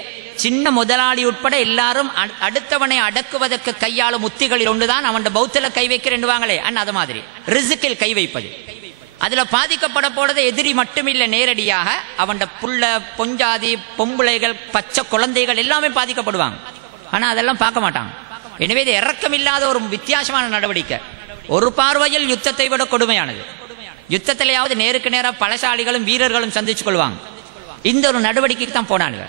சின்ன முதலாளி உட்பட எல்லாரும் அடுத்தவனை அடக்குவதற்கு கையாளும் உத்திகளில் ஒன்றுதான் அவன் பௌத்தில கை வைக்கிறேன்னுவாங்களே, அது மாதிரி ரிசுக்கில் கை வைப்பது. அதுல பாதிக்கப்பட போறது எதிரி மட்டுமில்லை, நேரடியாக அவன் புள்ள, பொஞ்சாதி, பொம்புளைகள், பச்சை குழந்தைகள் எல்லாமே பாதிக்கப்படுவாங்க. ஆனா அதெல்லாம் பார்க்க மாட்டாங்க. எனவே இது இறக்கமில்லாத ஒரு வித்தியாசமான நடவடிக்கை. ஒரு பார்வையில் யுத்தத்தை விட கொடுமையானது. யுத்தத்திலேயாவது நேருக்கு நேராக பலசாலிகளும் வீரர்களும் சந்திச்சு கொள்வாங்க. இந்த ஒரு நடவடிக்கைக்கு தான் போனாங்க.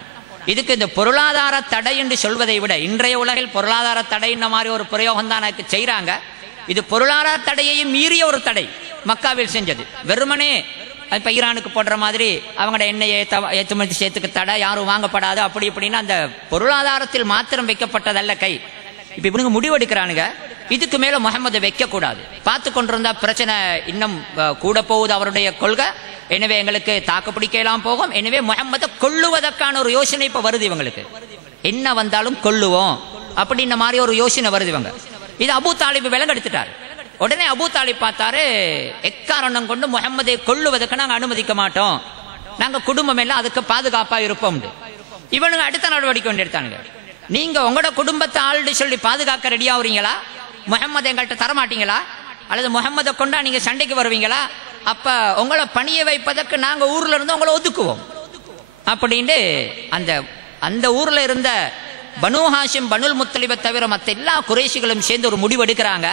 இதுக்கு இந்த பொருளாதார தடை என்று சொல்வதை விட, இன்றைய உலகில் பொருளாதார தடை இந்த மாதிரி ஒரு பிரயோகம் தான் செய்யறாங்க. இது பொருளாதார தடையையும் மீறிய ஒரு தடை மக்காவில் செஞ்சது. வெறுமனே இப்ப ஈரானுக்கு போடுற மாதிரி அவங்களோட எண்ணெயை ஏற்றுமதி செய்யறதுக்கு தடை, யாரும் வாங்கப்படாது அப்படி இப்படின்னு அந்த பொருளாதாரத்தில் மாத்திரம் வைக்கப்பட்டதல்ல கை. இப்ப இவனுங்க முடிவெடுக்கிறானுங்க, இதுக்கு மேல முகமது வைக்க கூடாது, பார்த்து கொண்டிருந்தா பிரச்சனை இன்னும் கூட போகுது அவருடைய கொள்கை, எனவே எங்களுக்கு தாக்கு பிடிக்கலாம் போகும், எனவே முகமதை கொல்லுவதற்கான ஒரு யோசனை இப்ப வருது இவங்களுக்கு. என்ன வந்தாலும் கொல்லுவோம் அப்படின்ற மாதிரி ஒரு யோசனை வருது இவங்க. இது அபூ தாலிப் விலங்கெடுத்துட்டாரு. உடனே அபூ தாலிப் பார்த்தாரு, எக்காரணம் கொண்டு முகமதை கொல்லுவதற்கு நாங்க அனுமதிக்க மாட்டோம், நாங்க குடும்பம் எல்லாம் அதுக்கு பாதுகாப்பா இருப்போம். இவனுங்க அடுத்த நடவடிக்கை கொண்டு எடுத்தானுங்க. நீங்க உங்களோட குடும்பத்தை ஆள்னு சொல்லி பாதுகாக்க ரெடி ஆகுறீங்களா, முகமது எங்கள்கிட்ட தரமாட்டீங்களா, அல்லது முகமதை கொண்டா நீங்க சண்டைக்கு வருவீங்களா, அப்ப உங்களை பணிய வைப்பதற்கு நாங்க ஊர்ல இருந்து உங்களை ஒதுக்குவோம் அப்படின்னு அந்த ஊர்ல இருந்த பனு ஹாஷிம், பனுல் முத்தலிபை தவிர மற்ற எல்லா குறைஷிகளும் சேர்ந்து ஒரு முடிவு எடுக்கிறாங்க.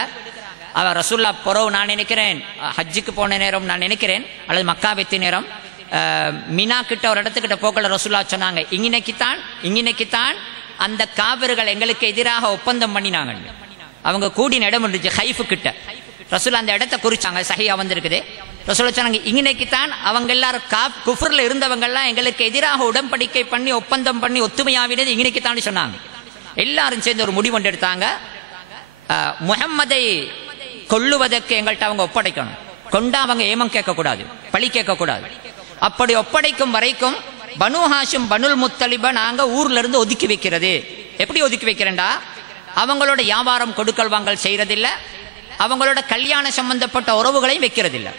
அவர் ரசூல்லா பொறவு நான் நினைக்கிறேன் ஹஜ்ஜுக்கு போன நேரம் நான் நினைக்கிறேன், அல்லது மக்கா வெத்தி நேரம் மினா கிட்ட ஒரு இடத்துக்கிட்ட போக்கல ரசூல்லா சொன்னாங்க, இங்கினைக்குத்தான் அந்த காவிர்கள் எங்களுக்கு எதிராக ஒப்பந்தம் பண்ணினாங்க. அவங்க கூடின இடம் இருந்துச்சு ஹைஃபு கிட்ட. ரசூல் அந்த இடத்தை குறிச்சாங்க, சஹியா வந்திருக்குது. ரசூல் சொன்னாங்க, இங்கனைக்குத்தான் அவங்க எல்லாரும் குஃப்ர்ல இருந்தவங்க எல்லாம் எங்களுக்கு எதிராக உடன்படிக்கை பண்ணி ஒப்பந்தம் பண்ணி ஒத்துமையாவினது இங்கனைக்குத்தான் சொன்னாங்க. எல்லாரும் சேர்ந்து ஒரு முடிவு எடுத்தாங்க, முஹம்மதை கொல்லுவதற்கு எங்கள்கிட்ட அவங்க ஒப்படைக்கணும், கொண்டா அவங்க ஏமம் கேட்கக்கூடாது, பழி கேட்கக்கூடாது. அப்படி ஒப்படைக்கும் வரைக்கும் பனு ஹாஷிம், பனுல் முத்தலிப நாங்க ஊர்ல இருந்து ஒதுக்கி வைக்கிறது. எப்படி ஒதுக்கி வைக்கிறேன்டா, அவங்களோட வியாபாரம் கொடுக்கல் வாங்கல் செய்யறதில்லை, அவங்களோட கல்யாண சம்பந்தப்பட்ட உறவுகளையும் வைக்கிறதில்லை,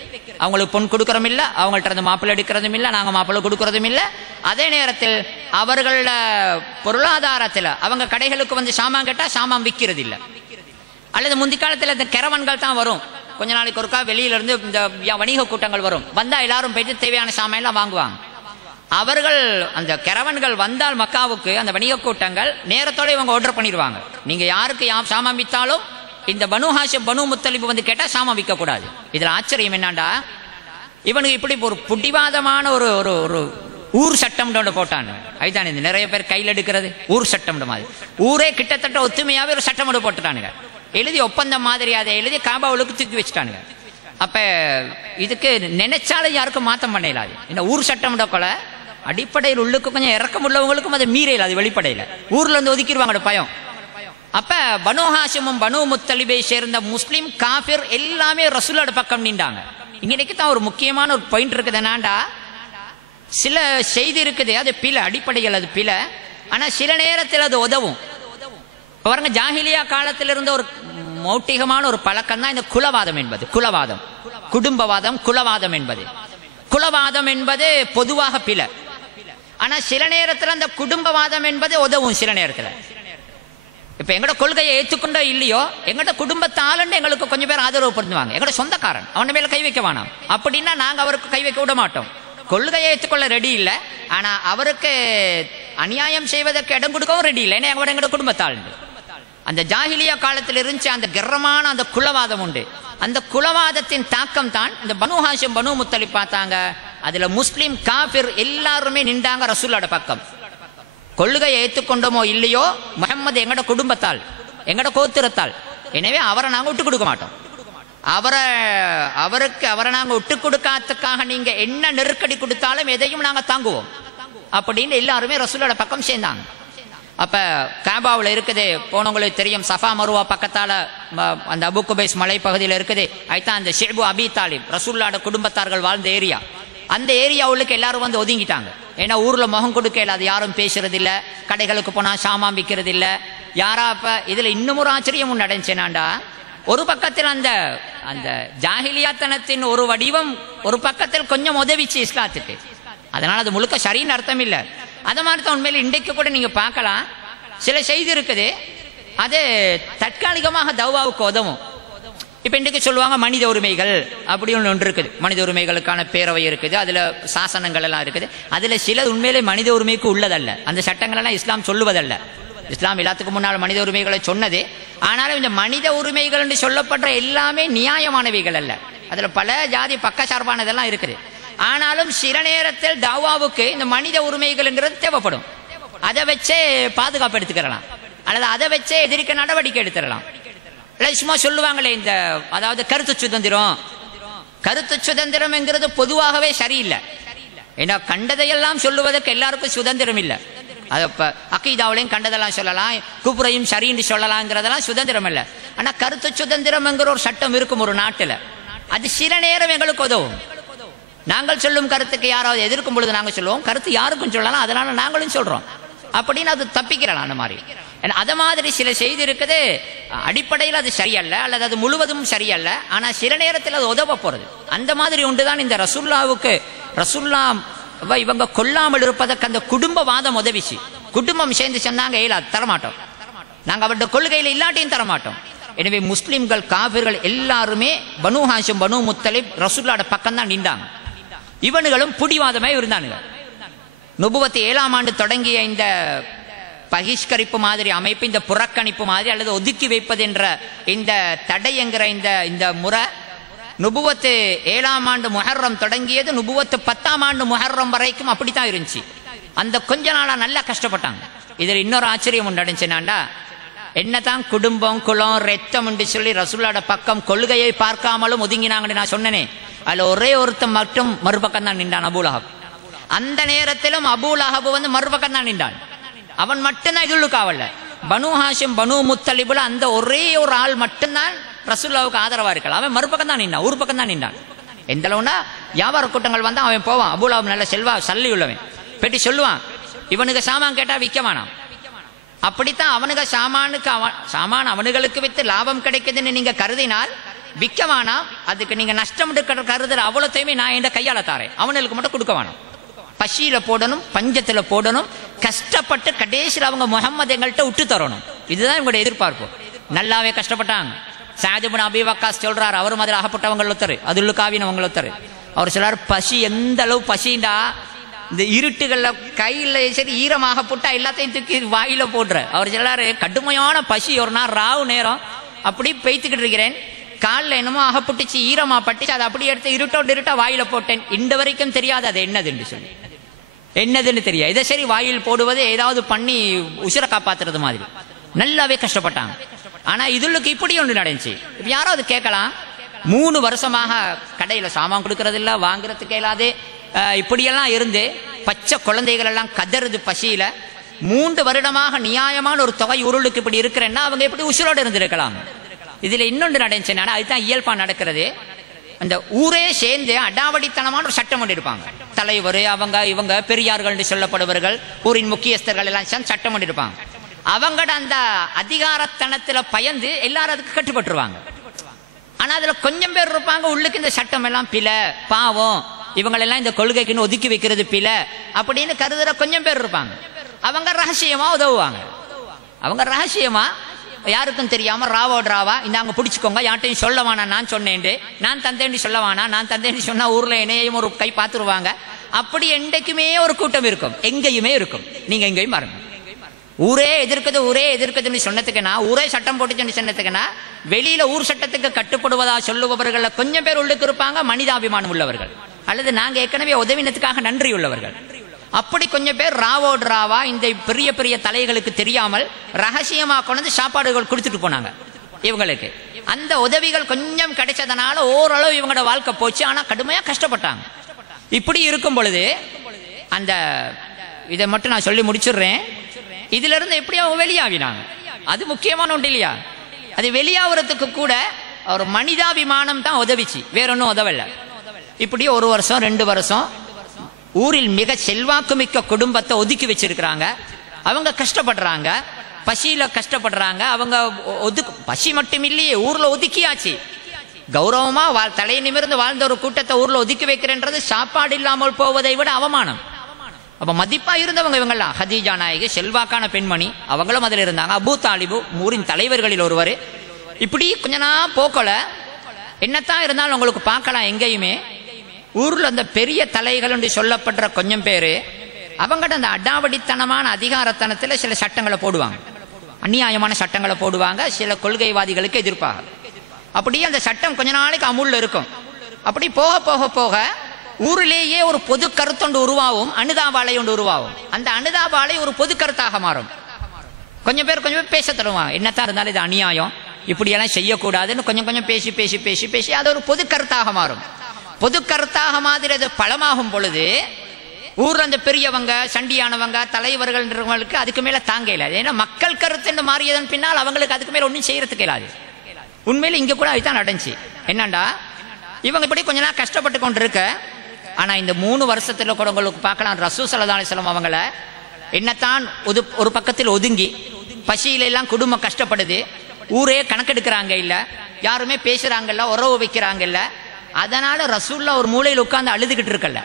அவங்களுக்கு பொன் கொடுக்கறதும் இல்லை, அவங்கள்ட்ட இருந்து மாப்பிள்ளை எடுக்கிறதும் இல்லை, நாங்க மாப்பிள்ளை கொடுக்கறதும் இல்லை. அதே நேரத்தில் அவர்களோட பொருளாதாரத்தில் அவங்க கடைகளுக்கு வந்து சாமான் கேட்டா சாமான் விற்கிறது இல்லை. அல்லது முந்தி காலத்தில் இந்த கெரவன்கள் தான் வரும், கொஞ்ச நாளைக்கு ஒருக்கா வெளியில இருந்து இந்த வணிக கூட்டங்கள் வரும், வந்தா எல்லாரும் போயிட்டு தேவையான சாமான் எல்லாம் வாங்குவாங்க. அவர்கள் அந்த கெரவன்கள் வந்தால் மக்காவுக்கு அந்த வணிக கூட்டங்கள் நேரத்தோட இவங்க ஆர்டர் பண்ணிடுவாங்க, நீங்க யாருக்கு சாமான் வித்தாலும் இந்த பனு ஹாஷிம், பனு முத்தலிப் வந்து கேட்டா சாமான் விற்க கூடாது. இதுல ஆச்சரியம் என்னண்டா, இவனுக்கு இப்படி ஒரு புட்டிவாதமான ஒரு ஊர் சட்டம் போட்டாங்க. அதுதான் இது நிறைய பேர் கையில் எடுக்கிறது ஊர் சட்டம் மாதிரி. ஊரே கிட்டத்தட்ட ஒத்துமையாவே ஒரு சட்டம் போட்டுட்டானுங்க, எழுதி ஒப்பந்தம் மாதிரி அதை எழுதி காபாவுக்கு தூக்கி வச்சுட்டானுங்க. அப்ப இதுக்கு நினைச்சாலும் யாருக்கும் மாத்தம் பண்ணலாது. இந்த ஊர் சட்டம் கொலை அடிப்படையில் உள்ளுக்கு கொஞ்சம் இறக்கம் உள்ளவங்களுக்கும் அதை மீறல, அது வெளிப்படையில ஊர்ல இருந்து ஒதுக்கிடுவாங்க பயம். அப்ப பனு ஹாஷிமும் பனு முத்தலிபை சேர்ந்த முஸ்லிம் காஃபிர் எல்லாமே ரசூலோட பக்கம் நின்றாங்க. இன்னைக்கு தான் ஒரு முக்கியமான ஒரு பாயிண்ட் இருக்குது என்னண்டா, சில செய்தி இருக்குது அது பிழை, அடிப்படையில் அது பிழை, ஆனா சில நேரத்தில் அது உதவும். பாருங்க, ஜாஹிலியா காலத்தில் இருந்த ஒரு மௌட்டிகமான ஒரு பழக்கம் தான் இந்த குலவாதம் என்பது. குலவாதம், குடும்பவாதம், குலவாதம் என்பது பொதுவாக பிழை. ஆனா சில நேரத்தில் அந்த குடும்பவாதம் என்பது உதவும். சில நேரத்தில் இப்ப எங்கட கொள்கையை ஏற்றுக்கொண்டோ இல்லையோ, எங்கட குடும்பத்தால் எங்களுக்கு கொஞ்சம் பேர் ஆதரவு பண்ணுவாங்க, எங்கட சொந்தக்காரன் அவன் மேல கை வைக்க வேணாம் அப்படின்னா நாங்க அவருக்கு கை வைக்க விட மாட்டோம். கொள்கையை ஏற்றுக்கொள்ள ரெடி இல்லை, ஆனா அவருக்கு அநியாயம் செய்வதற்கு இடம் கொடுக்கவும் ரெடி இல்லை. ஏன்னா எங்களோட குடும்பத்தாள் அந்த ஜாஹிலியா காலத்தில் இருந்துச்சு அந்த கர்வமான அந்த குலவாதம் உண்டு. அந்த குலவாதத்தின் தாக்கம் தான் இந்த பனு ஹாஷிம் பனு முத்தலிப் பார்த்தாங்க. அதுல முஸ்லிம் காஃபிர் எல்லாருமே நின்றாங்க ரசூலோட பக்கம். கொள்கையை ஏற்றுக்கொண்டோமோ இல்லையோ முஹம்மது எங்கட குடும்பத்தால் எங்கட கோத்திரத்தால், எனவே அவரை நாங்கள் விட்டு கொடுக்க மாட்டோம். அவரை நாங்கள் விட்டு கொடுக்காததுக்காக நீங்க என்ன நெருக்கடி கொடுத்தாலும் எதையும் நாங்க தாங்குவோம் அப்படின்னு எல்லாருமே ரசூலோட பக்கம் சேர்ந்தாங்க. அப்ப காபாவில் இருக்குது, போனவங்களுக்கு தெரியும், சஃபா மருவா பக்கத்தால அந்த அபு குபைஸ் மலைப்பகுதியில் இருக்குது. அதுதான் அந்த ஷேபு அபி தாலிப் ரசூலோட குடும்பத்தார்கள் வாழ்ந்த ஏரியா. அந்த ஏரியாவுக்கு எல்லாரும் வந்து ஒதுங்கிட்டாங்க. ஏன்னா ஊர்ல முகம் கொடுக்க இல்லாது, யாரும் பேசுறது இல்ல, கடைகளுக்கு போனா சாமான் விற்கிறது இல்ல யாரா. அப்ப இதுல இன்னும் ஒரு ஆச்சரியம் நடந்துச்சுனாண்டா, ஒரு பக்கத்தில் அந்த அந்த ஜாஹிலியாத்தனத்தின் ஒரு வடிவம் ஒரு பக்கத்தில் கொஞ்சம் உதவிச்சு இஸ்லாத்துக்கு. அதனால அது முழுக்க சரின்னு அர்த்தம் இல்லை. அது மாதிரி தான் உண்மையில இன்றைக்கு கூட நீங்க பார்க்கலாம், சில செய்தி இருக்குது அது தற்காலிகமாக தௌவாவுக்கு உதவும். இப்ப இன்றைக்கு சொல்லுவாங்க மனித உரிமைகள் அப்படி ஒன்று இருக்குது, மனித உரிமைகளுக்கான பேரவை இருக்குது, அதுல சாசனங்கள் எல்லாம் இருக்குது. அதுல சில உண்மையிலே மனித உரிமைக்கு உள்ளதல்ல, அந்த சட்டங்கள் எல்லாம் இஸ்லாம் சொல்லுவதல்ல. இஸ்லாம் எல்லாத்துக்கும் முன்னால் மனித உரிமைகளை சொன்னது. ஆனாலும் இந்த மனித உரிமைகள் என்று சொல்லப்படுற எல்லாமே நியாயமானவைகள் அல்ல. அதுல பல ஜாதி பக்கச்சார்பானதெல்லாம் இருக்குது. ஆனாலும் சில நேரத்தில் தாவாவுக்கு இந்த மனித உரிமைகள்ங்கிறது தேவைப்படும். அதை வச்சே பாதுகாப்பு எடுத்துக்கிறலாம், அல்லது அதை வச்சே எதிர்க்க நடவடிக்கை எடுத்துடலாம். சும்மா சொல்லுவாங்களே இந்த அதாவது கருத்து சுதந்திரம், கருத்து சுதந்திரம் என்கிறது பொதுவாகவே சரியில்லை. ஏன்னா கண்டதையெல்லாம் சொல்லுவதற்கு எல்லாருக்கும் சுதந்திரம் இல்லை. அது இப்ப அக்கீதாவிலையும் கண்டதெல்லாம் சொல்லலாம், குப்புரையும் சரின்னு சொல்லலாம்ங்கிறதெல்லாம் சுதந்திரம் இல்லை. ஆனா கருத்து சுதந்திரம் என்கிற ஒரு சட்டம் இருக்கும் ஒரு நாட்டுல, அது சில நேரம் எங்களுக்கு உதவும். நாங்கள் சொல்லும் கருத்துக்கு யாராவது எதிர்க்கும் பொழுது நாங்கள் சொல்லுவோம், கருத்து யாருக்கும் சொல்லலாம், அதனால நாங்களும் சொல்றோம் அப்படின்னு அது தப்பிக்கிறலாம். அந்த மாதிரி அது மாதிரி சில செய்தி இருக்குது, அடிப்படையில் அது சரியல்ல அல்லது அது முழுவதும் சரியல்ல, ஆனா சில நேரத்தில் அது உதவ போறது. அந்த மாதிரி ஒன்றுதான் இந்த ரசூல்லாவுக்கு. ரசூல்லா இவங்க கொல்லாமல் இருப்பதற்கு அந்த குடும்பவாதம் உதவிச்சு. குடும்பம் சேர்ந்து சொன்னாங்க, ஏலா தரமாட்டோம், நாங்க அவருடைய கொள்கையில இல்லாட்டியும் தரமாட்டோம். எனவே முஸ்லிம்கள் காபிர்கள் எல்லாருமே பனு ஹாஷிம் பனு முத்தலிப் ரசூல்லாவோட பக்கம் தான் நின்றாங்க. இவனுங்களும் புடிவாதமே இருந்தானுங்க. நுபுவத்து 7ஆம் ஆண்டு தொடங்கிய இந்த பகிஷ்கரிப்பு மாதிரி அமைப்பு, இந்த புறக்கணிப்பு மாதிரி அல்லது ஒதுக்கி வைப்பது என்ற இந்த தடை என்கிற இந்த முறை நுபுவத்து 7ஆம் ஆண்டு முஹர்ரம் தொடங்கியது, நுபுவத்து 10ஆம் ஆண்டு முஹர்ரம் வரைக்கும் அப்படித்தான் இருந்துச்சு. அந்த கொஞ்ச நாளா நல்லா கஷ்டப்பட்டாங்க. இதில் இன்னொரு ஆச்சரியம் நடந்துச்சுனாண்டா, என்னதான் குடும்பம் குலம் ரத்தம் என்று சொல்லி ரசூலோட பக்கம் கொள்கையை பார்க்காமலும் ஒதுங்கினாங்கன்னு நான் சொன்னேனே, அதுல ஒரே ஒருத்தன் மட்டும் மறுபக்கம் தான் நின்றான், அபூலஹப். அந்த நேரத்திலும் அபூலஹப் வந்து மறுபக்கம் தான் நின்றான். அவன் மட்டும்தான் இதுள்ளுக்காவல்ல. பனு ஹாஷிம் பனு முத்தலிபுல அந்த ஒரே ஒரு ஆள் மட்டும்தான் ரசூலுல்லாஹ்வுக்கு ஆதரவா இருக்கலாம். அவன் மறுபக்கம் தான் நின்றான், ஊர் பக்கம் தான் நின்றான். எந்த அளவுனா வியாபார கூட்டங்கள் வந்தா அவன் போவான். அபூலஹப் நல்ல செல்வா சல்லி உள்ளவன், பெட்டி சொல்லுவான், இவனுக்கு சாமான் கேட்டா விற்க வேணாம். அப்படித்தான் அவனுக்கு சாமான் அவனுங்களுக்கு வித்து லாபம் கிடைக்குதுன்னு நீங்க கருதினால் விற்க வேணாம். அதுக்கு நீங்க நஷ்டம் கருதுற அவ்வளோத்தையுமே நான் என் கையால தாரேன், அவனுக்கு மட்டும் கொடுக்க வேணாம். பசியில போடணும், பஞ்சத்துல போடணும், கஷ்டப்பட்டு கடைசியில் அவங்க முஹம்மது எங்கள்கிட்ட விட்டு தரணும். இதுதான் இவங்களுடைய எதிர்பார்ப்பு. நல்லாவே கஷ்டப்பட்டாங்க. சஅத் இப்னு அபீ வக்காஸ் சொல்றாரு, அவர் மாதிரி ஆகப்பட்டவங்க ஒருத்தர், அதுள்ள காவினவங்க ஒருத்தர். அவர் சொல்றாரு, பசி எந்த அளவு பசிண்டா, இந்த இருட்டுகள்ல கையில சரி ஈரமாக போட்டா எல்லாத்தையும் தூக்கி வாயில போடுற. அவர் சொல்றாரு, கடுமையான பசி, ஒரு நாள் ராவு நேரம் அப்படி பெய்த்துக்கிட்டு இருக்கிறேன், காலில் என்னமோ அகப்பட்டுச்சு, ஈரமா பட்டுச்சு, அதை அப்படி எடுத்து இருட்டா வாயில போட்டேன். இந்த வரைக்கும் தெரியாது அது என்னதுன்னு சொல்லி, என்னதுன்னு தெரியாது. இதை சரி வாயில் போடுவது ஏதாவது பண்ணி உசிரை காப்பாத்துறது மாதிரி நல்லாவே கஷ்டப்பட்டாங்க. ஆனா இதுளுக்கு இப்படி ஒன்று நடந்துச்சு. இப்ப யாராவது கேட்கலாம், 3 வருஷமாக கடையில சாமான் கொடுக்கறது இல்ல, வாங்குறதுக்கு இயலாது, இப்படியெல்லாம் இருந்து பச்சை குழந்தைகள் எல்லாம் கதறுது பசியில, 3 வருடமாக நியாயமான ஒரு தொகை உருளுக்கு இப்படி இருக்கிறேன்னா அவங்க எப்படி உசுரோடு இருந்திருக்கலாம். இதுல இன்னொன்று நடந்துச்சுன்னா, அதுதான் இயல்பா நடக்கிறது. அந்த ஊரே சேர்ந்து அடாவடித்தனமான ஒரு சட்டம் கொண்டு இருப்பாங்க. தலைவர் அவங்க இவங்க பெரியார்கள் சொல்லப்படுவர்கள், ஊரின் முக்கியஸ்தர்கள் எல்லாம் சேர்ந்து சட்டம் கொண்டு இருப்பாங்க. அவங்கட அந்த அதிகாரத்தனத்துல பயந்து எல்லாரும் அதுக்கு கட்டுப்பட்டுருவாங்க. ஆனா அதுல கொஞ்சம் பேர் இருப்பாங்க, உள்ளுக்கு இந்த சட்டம் எல்லாம் பில பாவம், இவங்களெல்லாம் இந்த கொள்கைக்குன்னு ஒதுக்கி வைக்கிறது பில அப்படின்னு கருதுற கொஞ்சம் பேர் இருப்பாங்க. அவங்க ரகசியமா உதவுவாங்க. அவங்க ரகசியமா யாருக்கும் தெரியாம ராவோட ராவா இந்தாங்க பிடிச்சிக்கோங்க, யார்ட்டையும் சொல்ல வேணாம், நான் சொன்னேன், நான் தந்தேன்னு சொல்ல வேணாம், நான் தந்தேன்னு சொன்னா ஊர்ல என்னையும் ஒரு கை பார்த்துருவாங்க, அப்படி என்றைக்குமே ஒரு கூட்டம் இருக்கும், எங்கேயுமே இருக்கும். நீங்க எங்கேயும் பாருங்க, ஊரே எதிர்க்குதுன்னு சொன்னதுக்குன்னா, ஊரே சட்டம் போட்டுச்சுன்னு சொன்னதுக்குன்னா, வெளியில ஊர் சட்டத்துக்கு கட்டுப்படுவதா சொல்லுபவர்கள் கொஞ்சம் பேர் உள்ளுக்கு இருப்பாங்க, மனிதாபிமானம் உள்ளவர்கள், அல்லது நாங்க ஏற்கனவே உதவினத்துக்காக நன்றி உள்ளவர்கள். அப்படி கொஞ்சம் பேர் ராவோடு ராவா இந்த பெரிய பெரிய தலைகளுக்கு தெரியாமல் ரகசியமா கொண்டு சாப்பாடுகள் கொடுத்துட்டு போனாங்க இவங்களுக்கு. அந்த உதவிகள் கொஞ்சம் கிடைச்சதுனால ஓரளவு இவங்களோட வாழ்க்கை போச்சு. ஆனா கடுமையா கஷ்டப்பட்டாங்க. இப்படி இருக்கும் பொழுது அந்த இதை மட்டும் நான் சொல்லி முடிச்சிடுறேன். இதுல இருந்து எப்படி அவங்க வெளியாகினாங்க, அது முக்கியமான ஒன்று இல்லையா? அது வெளியாகிறதுக்கு கூட ஒரு மனிதாபிமானம் தான் உதவிச்சு, வேற ஒன்றும் உதவல. இப்படி 1 வருஷம் 2 வருஷம் ஊரில் மிக செல்வாக்கு மிக்க குடும்பத்தை ஒதுக்கி வச்சிருக்கிறாங்க. அவங்க கஷ்டப்படுறாங்க, பசியில கஷ்டப்படுறாங்க. அவங்க பசி மட்டும் இல்லையே, ஊர்ல ஒதுக்கியாச்சு. கௌரவமா தலையை நிமிர்ந்து வாழ்ந்த ஒரு கூட்டத்தை ஊர்ல ஒதுக்கி வைக்கிறேன்றது சாப்பாடு இல்லாமல் போவதை விட அவமானம். அப்ப மதிப்பா இருந்தவங்க இவங்கெல்லாம். ஹதீஜா நாயகி செல்வாக்கான பெண்மணி, அவங்களும் அதில் இருந்தாங்க. அபூ தாலிபு ஊரின் தலைவர்களில் ஒருவர். இப்படி கொஞ்ச நாள் போக்கல என்னத்தான் இருந்தாலும் உங்களுக்கு பார்க்கலாம் எங்கேயுமே ஊர்ல அந்த பெரிய தலைகள் என்று சொல்லப்படுற கொஞ்சம் பேரு அவங்ககிட்ட அந்த அடாவடித்தனமான அதிகாரத்தனத்துல சில சட்டங்களை போடுவாங்க, அநியாயமான சட்டங்களை போடுவாங்க, சில கொள்கைவாதிகளுக்கு எதிர்ப்பாக. அப்படியே அந்த சட்டம் கொஞ்ச நாளைக்கு அமுல்ல இருக்கும். அப்படி போக போக போக ஊரிலேயே ஒரு பொது கருத்தொண்டு உருவாகும், அனுதாபாலை ஒன்று உருவாகும். அந்த அனுதாபாலை ஒரு பொது கருத்தாக மாறும். கொஞ்சம் பேர் பேச தருவாங்க, என்னத்தான் இருந்தாலும் இது அநியாயம், இப்படியெல்லாம் செய்யக்கூடாதுன்னு கொஞ்சம் பேசி பேசி பேசி பேசி அது ஒரு பொது கருத்தாக மாறும். பொது கருத்தாக மாதிரி அது பலமாகும் பொழுது ஊர்ல அந்த பெரியவங்க சண்டியானவங்க தலைவர்கள்ன்றவங்களுக்கு அதுக்கு மேல தாங்க இல்லாது. ஏன்னா மக்கள் கருத்து மாறியதன் பின்னால் அவங்களுக்கு அதுக்கு மேல ஒன்றும் செய்யறதுக்கு இல்லாது. உண்மையில இங்க கூட அதுதான் நடந்துச்சு. என்னண்டா இவங்க இப்படி கொஞ்ச நாள் கஷ்டப்பட்டு கொண்டு இருக்க, ஆனா இந்த 3 வருஷத்துல கூட உங்களுக்கு பார்க்கலாம் ரசூல் ஸல்லல்லாஹு அலைஹி வஸல்லம் அவங்கள என்னத்தான் ஒரு பக்கத்தில் ஒதுங்கி பசியில எல்லாம் குடும்பம் கஷ்டப்படுது, ஊரே கணக்கெடுக்கிறாங்க இல்ல, யாருமே பேசுறாங்கல்ல, உறவு வைக்கிறாங்க இல்ல. அதனால ரசூல்லா ஒரு மூலையில் உட்கார்ந்து அழுதுகிட்டு இருக்கல.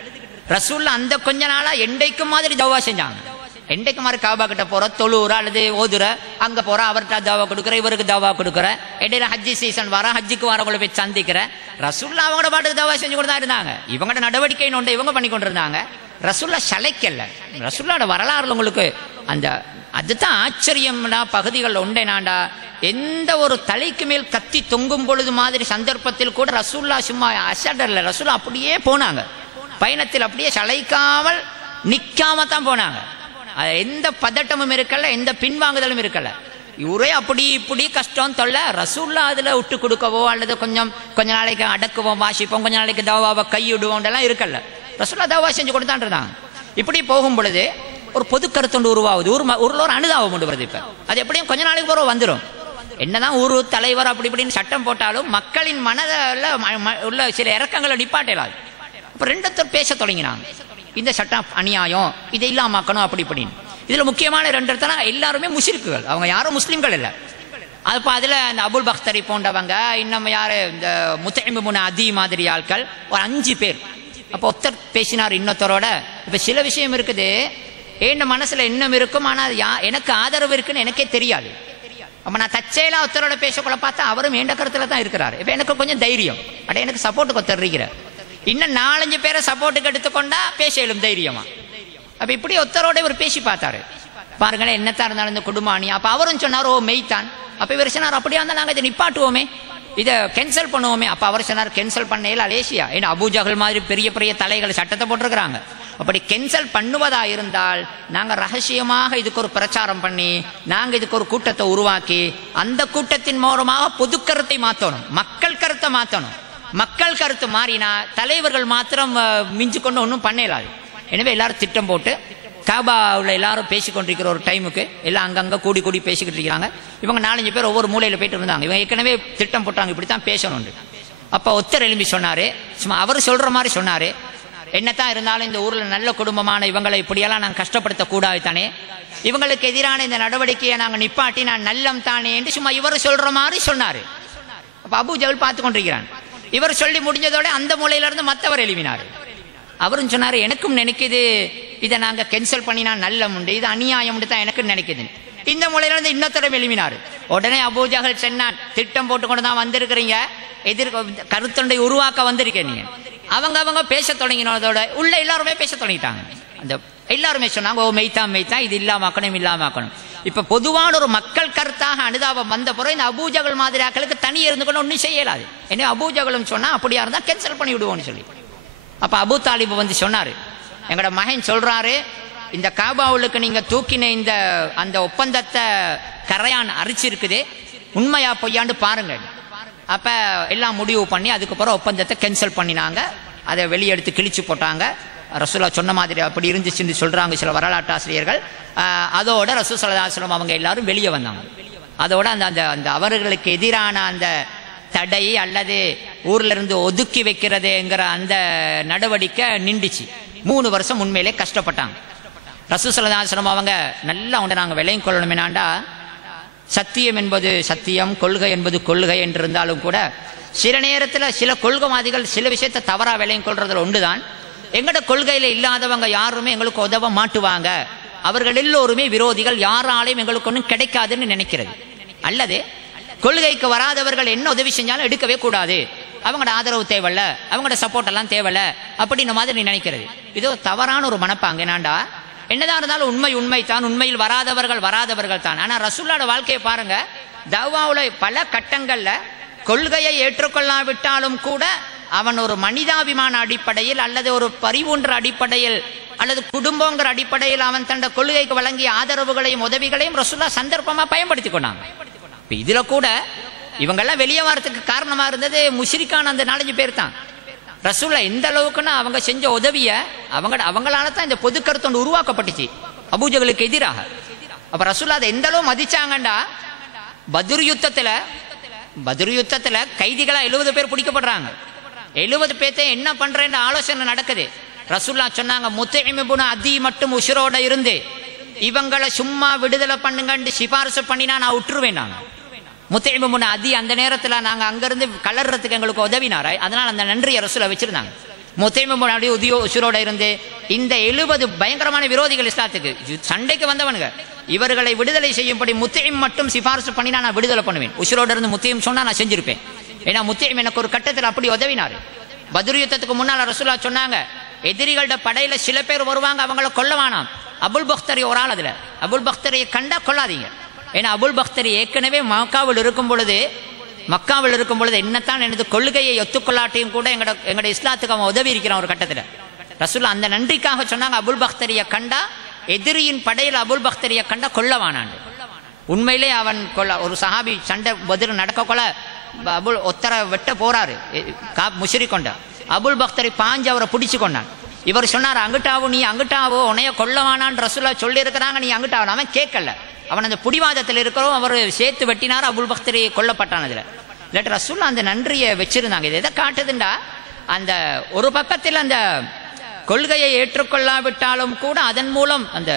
ரசூல்லா அந்த கொஞ்ச நாளா எண்டைக்கு மாதிரி தவா செஞ்சாங்க. எண்டைக்கு மாதிரி காபா கிட்ட போற, தொழுற அல்லது ஓதுற, அங்க போற, அவர்கிட்ட தவா கொடுக்குற, இவருக்கு தவா கொடுக்குற, இடையில ஹஜ்ஜி சீசன் வர, ஹஜ்ஜிக்கு வரவங்களை போய் சந்திக்கிற. ரசூல்லா அவங்களோட பாட்டுக்கு தவா செஞ்சு கொண்டு தான் இருந்தாங்க. இவங்களோட நடவடிக்கை ஒன்றை இவங்க பண்ணி கொண்டு இருந்தாங்க. ரசூல்லா சளைக்கல்ல. ரசூல்லாவோட வரலாறுல உங்களுக்கு அந்த அதுதான் ஆச்சரியம்னா பகுதிகள் உண்டேனாண்டா. எந்த ஒரு தலைக்கு மேல் கத்தி தொங்கும் பொழுது மாதிரி சந்தர்ப்பத்தில் கூட ரசூல்லா சும்மா அசடர்ல, ரசூல்லா அப்படியே போனாங்க பயணத்தில், அப்படியே சளைக்காமல் நிக்காம தான் போனாங்க. எந்த பதட்டமும் இருக்கல, எந்த பின்வாங்குதலும் இருக்கல. இவரே அப்படி இப்படி கஷ்டம் தொல்ல, ரசூல்லா அதுல விட்டு கொடுக்கவோ அல்லது கொஞ்ச நாளைக்கு அடக்குவோம், வாசிப்போம், கொஞ்ச நாளைக்கு தவாவை கையிடுவோம் எல்லாம் இருக்கல. ரசூல்லா தவா செஞ்சு கொடுத்தான் இருந்தாங்க. இப்படி போகும் பொழுது ஒரு பொது கருத்தொண்டு உருவாகுது. ஊர்ல ஒரு அனுதாபம் கொண்டு வருது. இப்ப அது எப்படியும் கொஞ்ச நாளைக்கு போற வந்துடும். என்னதான் ஊர் தலைவர் அப்படி இப்படின்னு சட்டம் போட்டாலும் மக்களின் மனதில் உள்ள சில இறக்கங்களை நிப்பாட்டலாது. இப்ப 2 பேச தொடங்கினாங்க, இந்த சட்டம் அநியாயம், இதை இல்லாமக்கணும் அப்படி இப்படின்னு. இதுல முக்கியமான 2 இடத்துல எல்லாருமே முஷ்ரிக்குகள், அவங்க யாரும் முஸ்லிம்கள் இல்லை. அப்ப அதுல இந்த அபுல் பக்தரி போன்றவங்க, இன்னும் யாரு இந்த முத்தைம் இப்னு அதி மாதிரி ஆட்கள் ஒரு 5 பேர். அப்போ ஒருத்தர் பேசினார் இன்னொருத்தரோட. இப்ப சில விஷயம் இருக்குது என் மனசுல இன்னும் இருக்கும், ஆனா எனக்கு ஆதரவு இருக்குன்னு எனக்கே தெரியாது. அப்ப நான் தச்சையில ஒருத்தரோட பேசக்குள்ள பார்த்தா அவரும் எந்த கருத்துல தான் இருக்கிறாரு. இப்ப எனக்கு கொஞ்சம் தைரியம், அட எனக்கு சப்போர்ட்டுக்கு ஒருத்தர் இருக்கிற, இன்னும் 4-5 பேரை சப்போர்ட்டுக்கு எடுத்துக்கொண்டா பேசலும் தைரியமா. அப்ப இப்படி ஒருத்தரோட இவர் பேசி பார்த்தாரு. பாருங்களேன் என்னத்தான் இருந்தாலும் இந்த குடும்ப அணி. அப்ப அவரும் சொன்னார், ஓ மெய்தான். அப்ப இவர் சொன்னார், அப்படியா இருந்தா நாங்க இதை நிப்பாட்டுவோமே, இதை கேன்சல் பண்ணுவோமே. அப்ப அவர் சொன்னார், கேன்சல் பண்ணல அலேசியா, ஏன்னா அபூஜஹல் மாதிரி பெரிய பெரிய தலைகள் சட்டத்தை போட்டிருக்கிறாங்க. அப்படி கேன்சல் பண்ணுவதா இருந்தால் நாங்க ரகசியமாக இதுக்கு ஒரு பிரச்சாரம் பண்ணி நாங்க இதுக்கு ஒரு கூட்டத்தை உருவாக்கி அந்த கூட்டத்தின் மூலமாக பொது கருத்தை மாற்றணும், மக்கள் கருத்தை மாற்றணும். மக்கள் கருத்து மாறினா தலைவர்கள் மாத்திரம் மிஞ்சு கொண்டு ஒன்றும் பண்ணலாது. எனவே எல்லாரும் திட்டம் போட்டு காபாவில் எல்லாரும் பேசிக்கொண்டிருக்கிற ஒரு டைமுக்கு எல்லாம் அங்கங்க கூடி கூடி பேசிக்கிட்டு இருக்கிறாங்க. இவங்க 4-5 பேர் ஒவ்வொரு மூலையில போயிட்டு இருந்தாங்க. இவங்க ஏற்கனவே திட்டம் போட்டாங்க, இப்படித்தான் பேசணும். அப்ப ஒத்தர் எழும்பி சொன்னாரு, சும்மா அவர் சொல்ற மாதிரி சொன்னாரு, என்னத்தான் இருந்தாலும் இந்த ஊர்ல நல்ல குடும்பமான இவங்களை இப்படியெல்லாம் நாங்கள் கஷ்டப்படுத்த கூடாது தானே, இவங்களுக்கு எதிரான இந்த நடவடிக்கையை நாங்கள் நிப்பாட்டி நான் நல்லம் தானே என்று சும்மா இவர் சொல்ற மாதிரி சொன்னாரு. அப்ப அபூ ஜஹல் பார்த்து கொண்டிருக்கிறான். இவர் சொல்லி முடிஞ்சதோட அந்த மூலையில இருந்து மற்றவர் எழுப்பினார். அவரும் சொன்னாரு, எனக்கும் நினைக்குது இதை நாங்க கேன்சல் பண்ணினா நல்லம் உண்டு, இது அநியாயம் தான் எனக்கு நினைக்குது. இந்த மூலையில இருந்து இன்னொருத்தரம் எழுப்பினாரு. உடனே அபூ ஜஹல் சொன்னான், திட்டம் போட்டுக்கொண்டு தான் வந்திருக்கிறீங்க, கருத்தொண்டை உருவாக்க வந்திருக்கேன் நீங்க, அவங்க பேச தொடங்கினதோட உள்ள எல்லாருமே பேச தொடங்கிட்டாங்க. அந்த எல்லாருமே சொன்னாங்க, ஓ மெய்த்தா இது இல்லாமக்கணும். இப்ப பொதுவான ஒரு மக்கள் கருத்தாக அனுதாபம் வந்த பிறகு இந்த அபூஜகல் மாதிரி ஆக்களுக்கு தனி இருந்துக்கணும் ஒன்றும் செய்யலாது. என்ன அபூஜகலும் சொன்னா அப்படியா இருந்தா கேன்சல் பண்ணி விடுவோம்னு சொல்லி. அப்ப அபூ தாலிப் வந்து சொன்னாரு, எங்கட மகன் சொல்றாரு, இந்த காபாவுக்கு நீங்க தூக்கின இந்த அந்த ஒப்பந்தத்தை கரையான் அரிச்சிருக்குது, உண்மையா பொய்யாண்டு பாருங்க. அப்ப எல்லாம் முடிவு பண்ணி அதுக்கப்புறம் ஒப்பந்தத்தை கேன்சல் பண்ணினாங்க. அதை வெளியெடுத்து கிழிச்சு போட்டாங்க. ரசூலா சொன்ன மாதிரி அப்படி இருந்துச்சுன்னு சொல்றாங்க சில வரலாற்று ஆசிரியர்கள். அதோட ரசூல் ஸல்லல்லாஹு அலைஹி வஸல்லம் அவங்க எல்லாரும் வெளியே வந்தாங்க. அதோட அந்த அந்த அவர்களுக்கு எதிரான அந்த தடை அல்லது ஊர்ல இருந்து ஒதுக்கி வைக்கிறதுங்கிற அந்த நடவடிக்கை நின்றுச்சு. 3 வருஷம் உண்மையிலே கஷ்டப்பட்டாங்க. ரசூல் ஸல்லல்லாஹு அலைஹி வஸல்லம் அவங்க நல்லா உண்டு நாங்கள் விலையும் கொள்ளணும். என்னாண்டா சத்தியம் என்பது சத்தியம், கொள்கை என்பது கொள்கை என்று இருந்தாலும் கூட சில நேரத்தில் சில கொள்கைவாதிகள் சில விஷயத்தை தவறா விலையும் கொள்றதுல உண்டுதான். எங்கட கொள்கையில இல்லாதவங்க யாருமே எங்களுக்கு உதவ மாட்டுவாங்க, அவர்கள் எல்லோருமே விரோதிகள், யாராலையும் எங்களுக்கு ஒன்றும் கிடைக்காதுன்னு நினைக்கிறது. அல்லது கொள்கைக்கு வராதவர்கள் என்ன உதவி செஞ்சாலும் எடுக்கவே கூடாது, அவங்களோட ஆதரவு தேவையில்ல, அவங்களோட சப்போர்ட் எல்லாம் தேவையில்ல அப்படின்ற மாதிரி நீ நினைக்கிறது. இதோ தவறான ஒரு மனப்பாங்க. என்னாண்டா என்னதான் இருந்தாலும் உண்மை தான், உண்மையில் வராதவர்கள் தான். ஆனா ரசூலுல்லாஹ்வோட வாழ்க்கையை பாருங்க, தஅவாவுல பல கட்டங்கள்ல கொள்கையை ஏற்றுக்கொள்ளாவிட்டாலும் கூட அவன் ஒரு மனிதாபிமான அடிப்படையில் அல்லது ஒரு பரிவுன்ற அடிப்படையில் அல்லது குடும்பங்கிற அடிப்படையில் அவன் தன் கொள்கைக்கு வழங்கிய ஆதரவுகளையும் உதவிகளையும் ரசூலுல்லாஹ் சந்தர்ப்பமா பயன்படுத்தி கொண்டாங்க. இதுல கூட இவங்கெல்லாம் வெளியே வரத்துக்கு காரணமா இருந்தது முஷ்ரிக்கான அந்த 4-5 பேர் தான். ரசூலுல்லாஹ் எந்த அளவுக்குன்னா அவங்க செஞ்ச உதவிய அவங்களால தான் இந்த பொது கருத்து உருவாக்கப்பட்டுச்சு அபூஜகளுக்கு எதிராக. அப்ப ரசூலுல்லாஹ் அதை எந்த அளவு மதிச்சாங்கண்டா, பத்ர் யுத்தத்துல கைதிகளா 70 பேர் பிடிக்கப்படுறாங்க. 70 பேர்த்தை என்ன பண்றேன்னு ஆலோசனை நடக்குது. ரசூலுல்லாஹ் சொன்னாங்க, முத்இம் இப்னு அதி மட்டும் உசுரோட இருந்து இவங்களை சும்மா விடுதலை பண்ணுங்கன்னு சிபாரிசு பண்ணினா நான் விட்டுருவேன். நாங்க முத்இம் இப்னு அதி அந்த நேரத்துல நாங்க அங்கிருந்து கலர்றதுக்கு எங்களுக்கு உதவினார். அதனால அந்த நன்றியை ரசூலுல்லாஹ் வச்சிருந்தாங்க. முத்இம் இப்னு அதி உசுரோட இருந்து இந்த 70 பயங்கரமான விரோதிகள் இஸ்லாத்துக்கு சண்டைக்கு வந்தவனுங்க, இவர்களை விடுதலை செய்யும்படி முத்இம் மட்டும் சிபாரிசு பண்ணினா நான் விடுதலை பண்ணுவேன். உசுரோட இருந்து முத்இம் சொன்னா நான் செஞ்சிருப்பேன். ஏன்னா முத்இம் எனக்கு ஒரு கட்டத்தில் அப்படி உதவினாரு. பத்ர் யுத்தத்துக்கு முன்னால ரசூலுல்லாஹ் சொன்னாங்க, எதிரிகளோட படையில சில பேர் வருவாங்க, அவங்கள கொல்லவானாம். அபுல் பக்தரி ஒரு ஆள், அதுல அபுல் பக்தரியை கண்டா கொல்லாதீங்க. ஏன்னா அபுல் பக்தரி ஏற்கனவே மக்காவில் இருக்கும் பொழுது என்னத்தான் எனது கொள்கையை ஒத்துக்கொள்ளாட்டியும் கூட எங்கட இஸ்லாத்துக்கு அவன் உதவி இருக்கிறான் ஒரு கட்டத்தில். ரசூலுல்லாஹ் அந்த நன்றிக்காக சொன்னாங்க, அபுல் பக்தரியை கண்டா, எதிரியின் படையில் அபுல் பக்தரியை கண்டா கொல்லவானான். உண்மையிலே அவன் ஒரு சஹாபி சண்டை பதில் நடக்க கொள்ள அபுல் ஒத்தர வெட்ட போறாரு முஷ்ரிக் கொண்ட அபுல் பக்தரி பாஞ்சு அவரை பிடிச்சு கொண்டான். இவர் சொன்னார், அங்கிட்டாவோ நீ அங்கிட்டாவோ உன்னைய கொல்லவானான் ரசூலுல்லாஹ் சொல்லி இருக்கிறாங்க, நீ அங்கிட்டாவோ. அவன் கேட்கல, அவன் அந்த பிடிவாதத்தில் இருக்கிறோம், அவர் சேர்த்து வெட்டினார், அபுல் பக்தரி கொல்லப்பட்டான். அதுல இல்லாட்டி ரசூலுல்லாஹ் அந்த நன்றியை வச்சிருந்தாங்க. இது எதை காட்டுதுண்டா, அந்த ஒரு பக்கத்தில் அந்த கொள்கையை ஏற்றுக்கொள்ளாவிட்டாலும் கூட அதன் மூலம் அந்த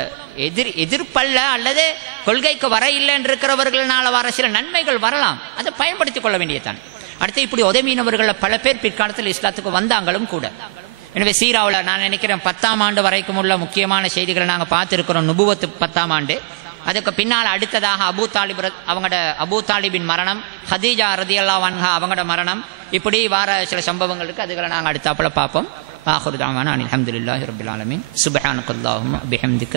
எதிர்ப்பல்ல அல்லது கொள்கைக்கு வர இல்லை என்று இருக்கிறவர்களால் வர சில நன்மைகள் வரலாம், அதை பயன்படுத்திக் கொள்ள வேண்டியதான். அடுத்து இப்படி உதவியினவர்கள் பல பேர் பிற்காலத்தில் இஸ்லாத்துக்கு வந்தாங்களும் கூட. எனவே சீராவில் நான் நினைக்கிறேன் 10ஆம் ஆண்டு வரைக்கும் உள்ள முக்கியமான செய்திகளை நாங்கள் பார்த்துருக்கிறோம். நுபுவத்து 10ஆம் ஆண்டு, அதுக்கு பின்னால் அடுத்ததாக அபூ தாலிபின் மரணம், ஹதீஜா ரதியல்லாஹு அன்ஹா அவங்களோட மரணம், இப்படி வார சில சம்பவங்களுக்கு அதுகளை நாங்கள் அடுத்தாப்புல பார்ப்போம். ஆஹிரு தஅவானா அல்ஹம்துலில்லாஹி ரப்பில் ஆலமீன். சுப்ஹானக்கல்லாஹும்ம பிஹம்திக.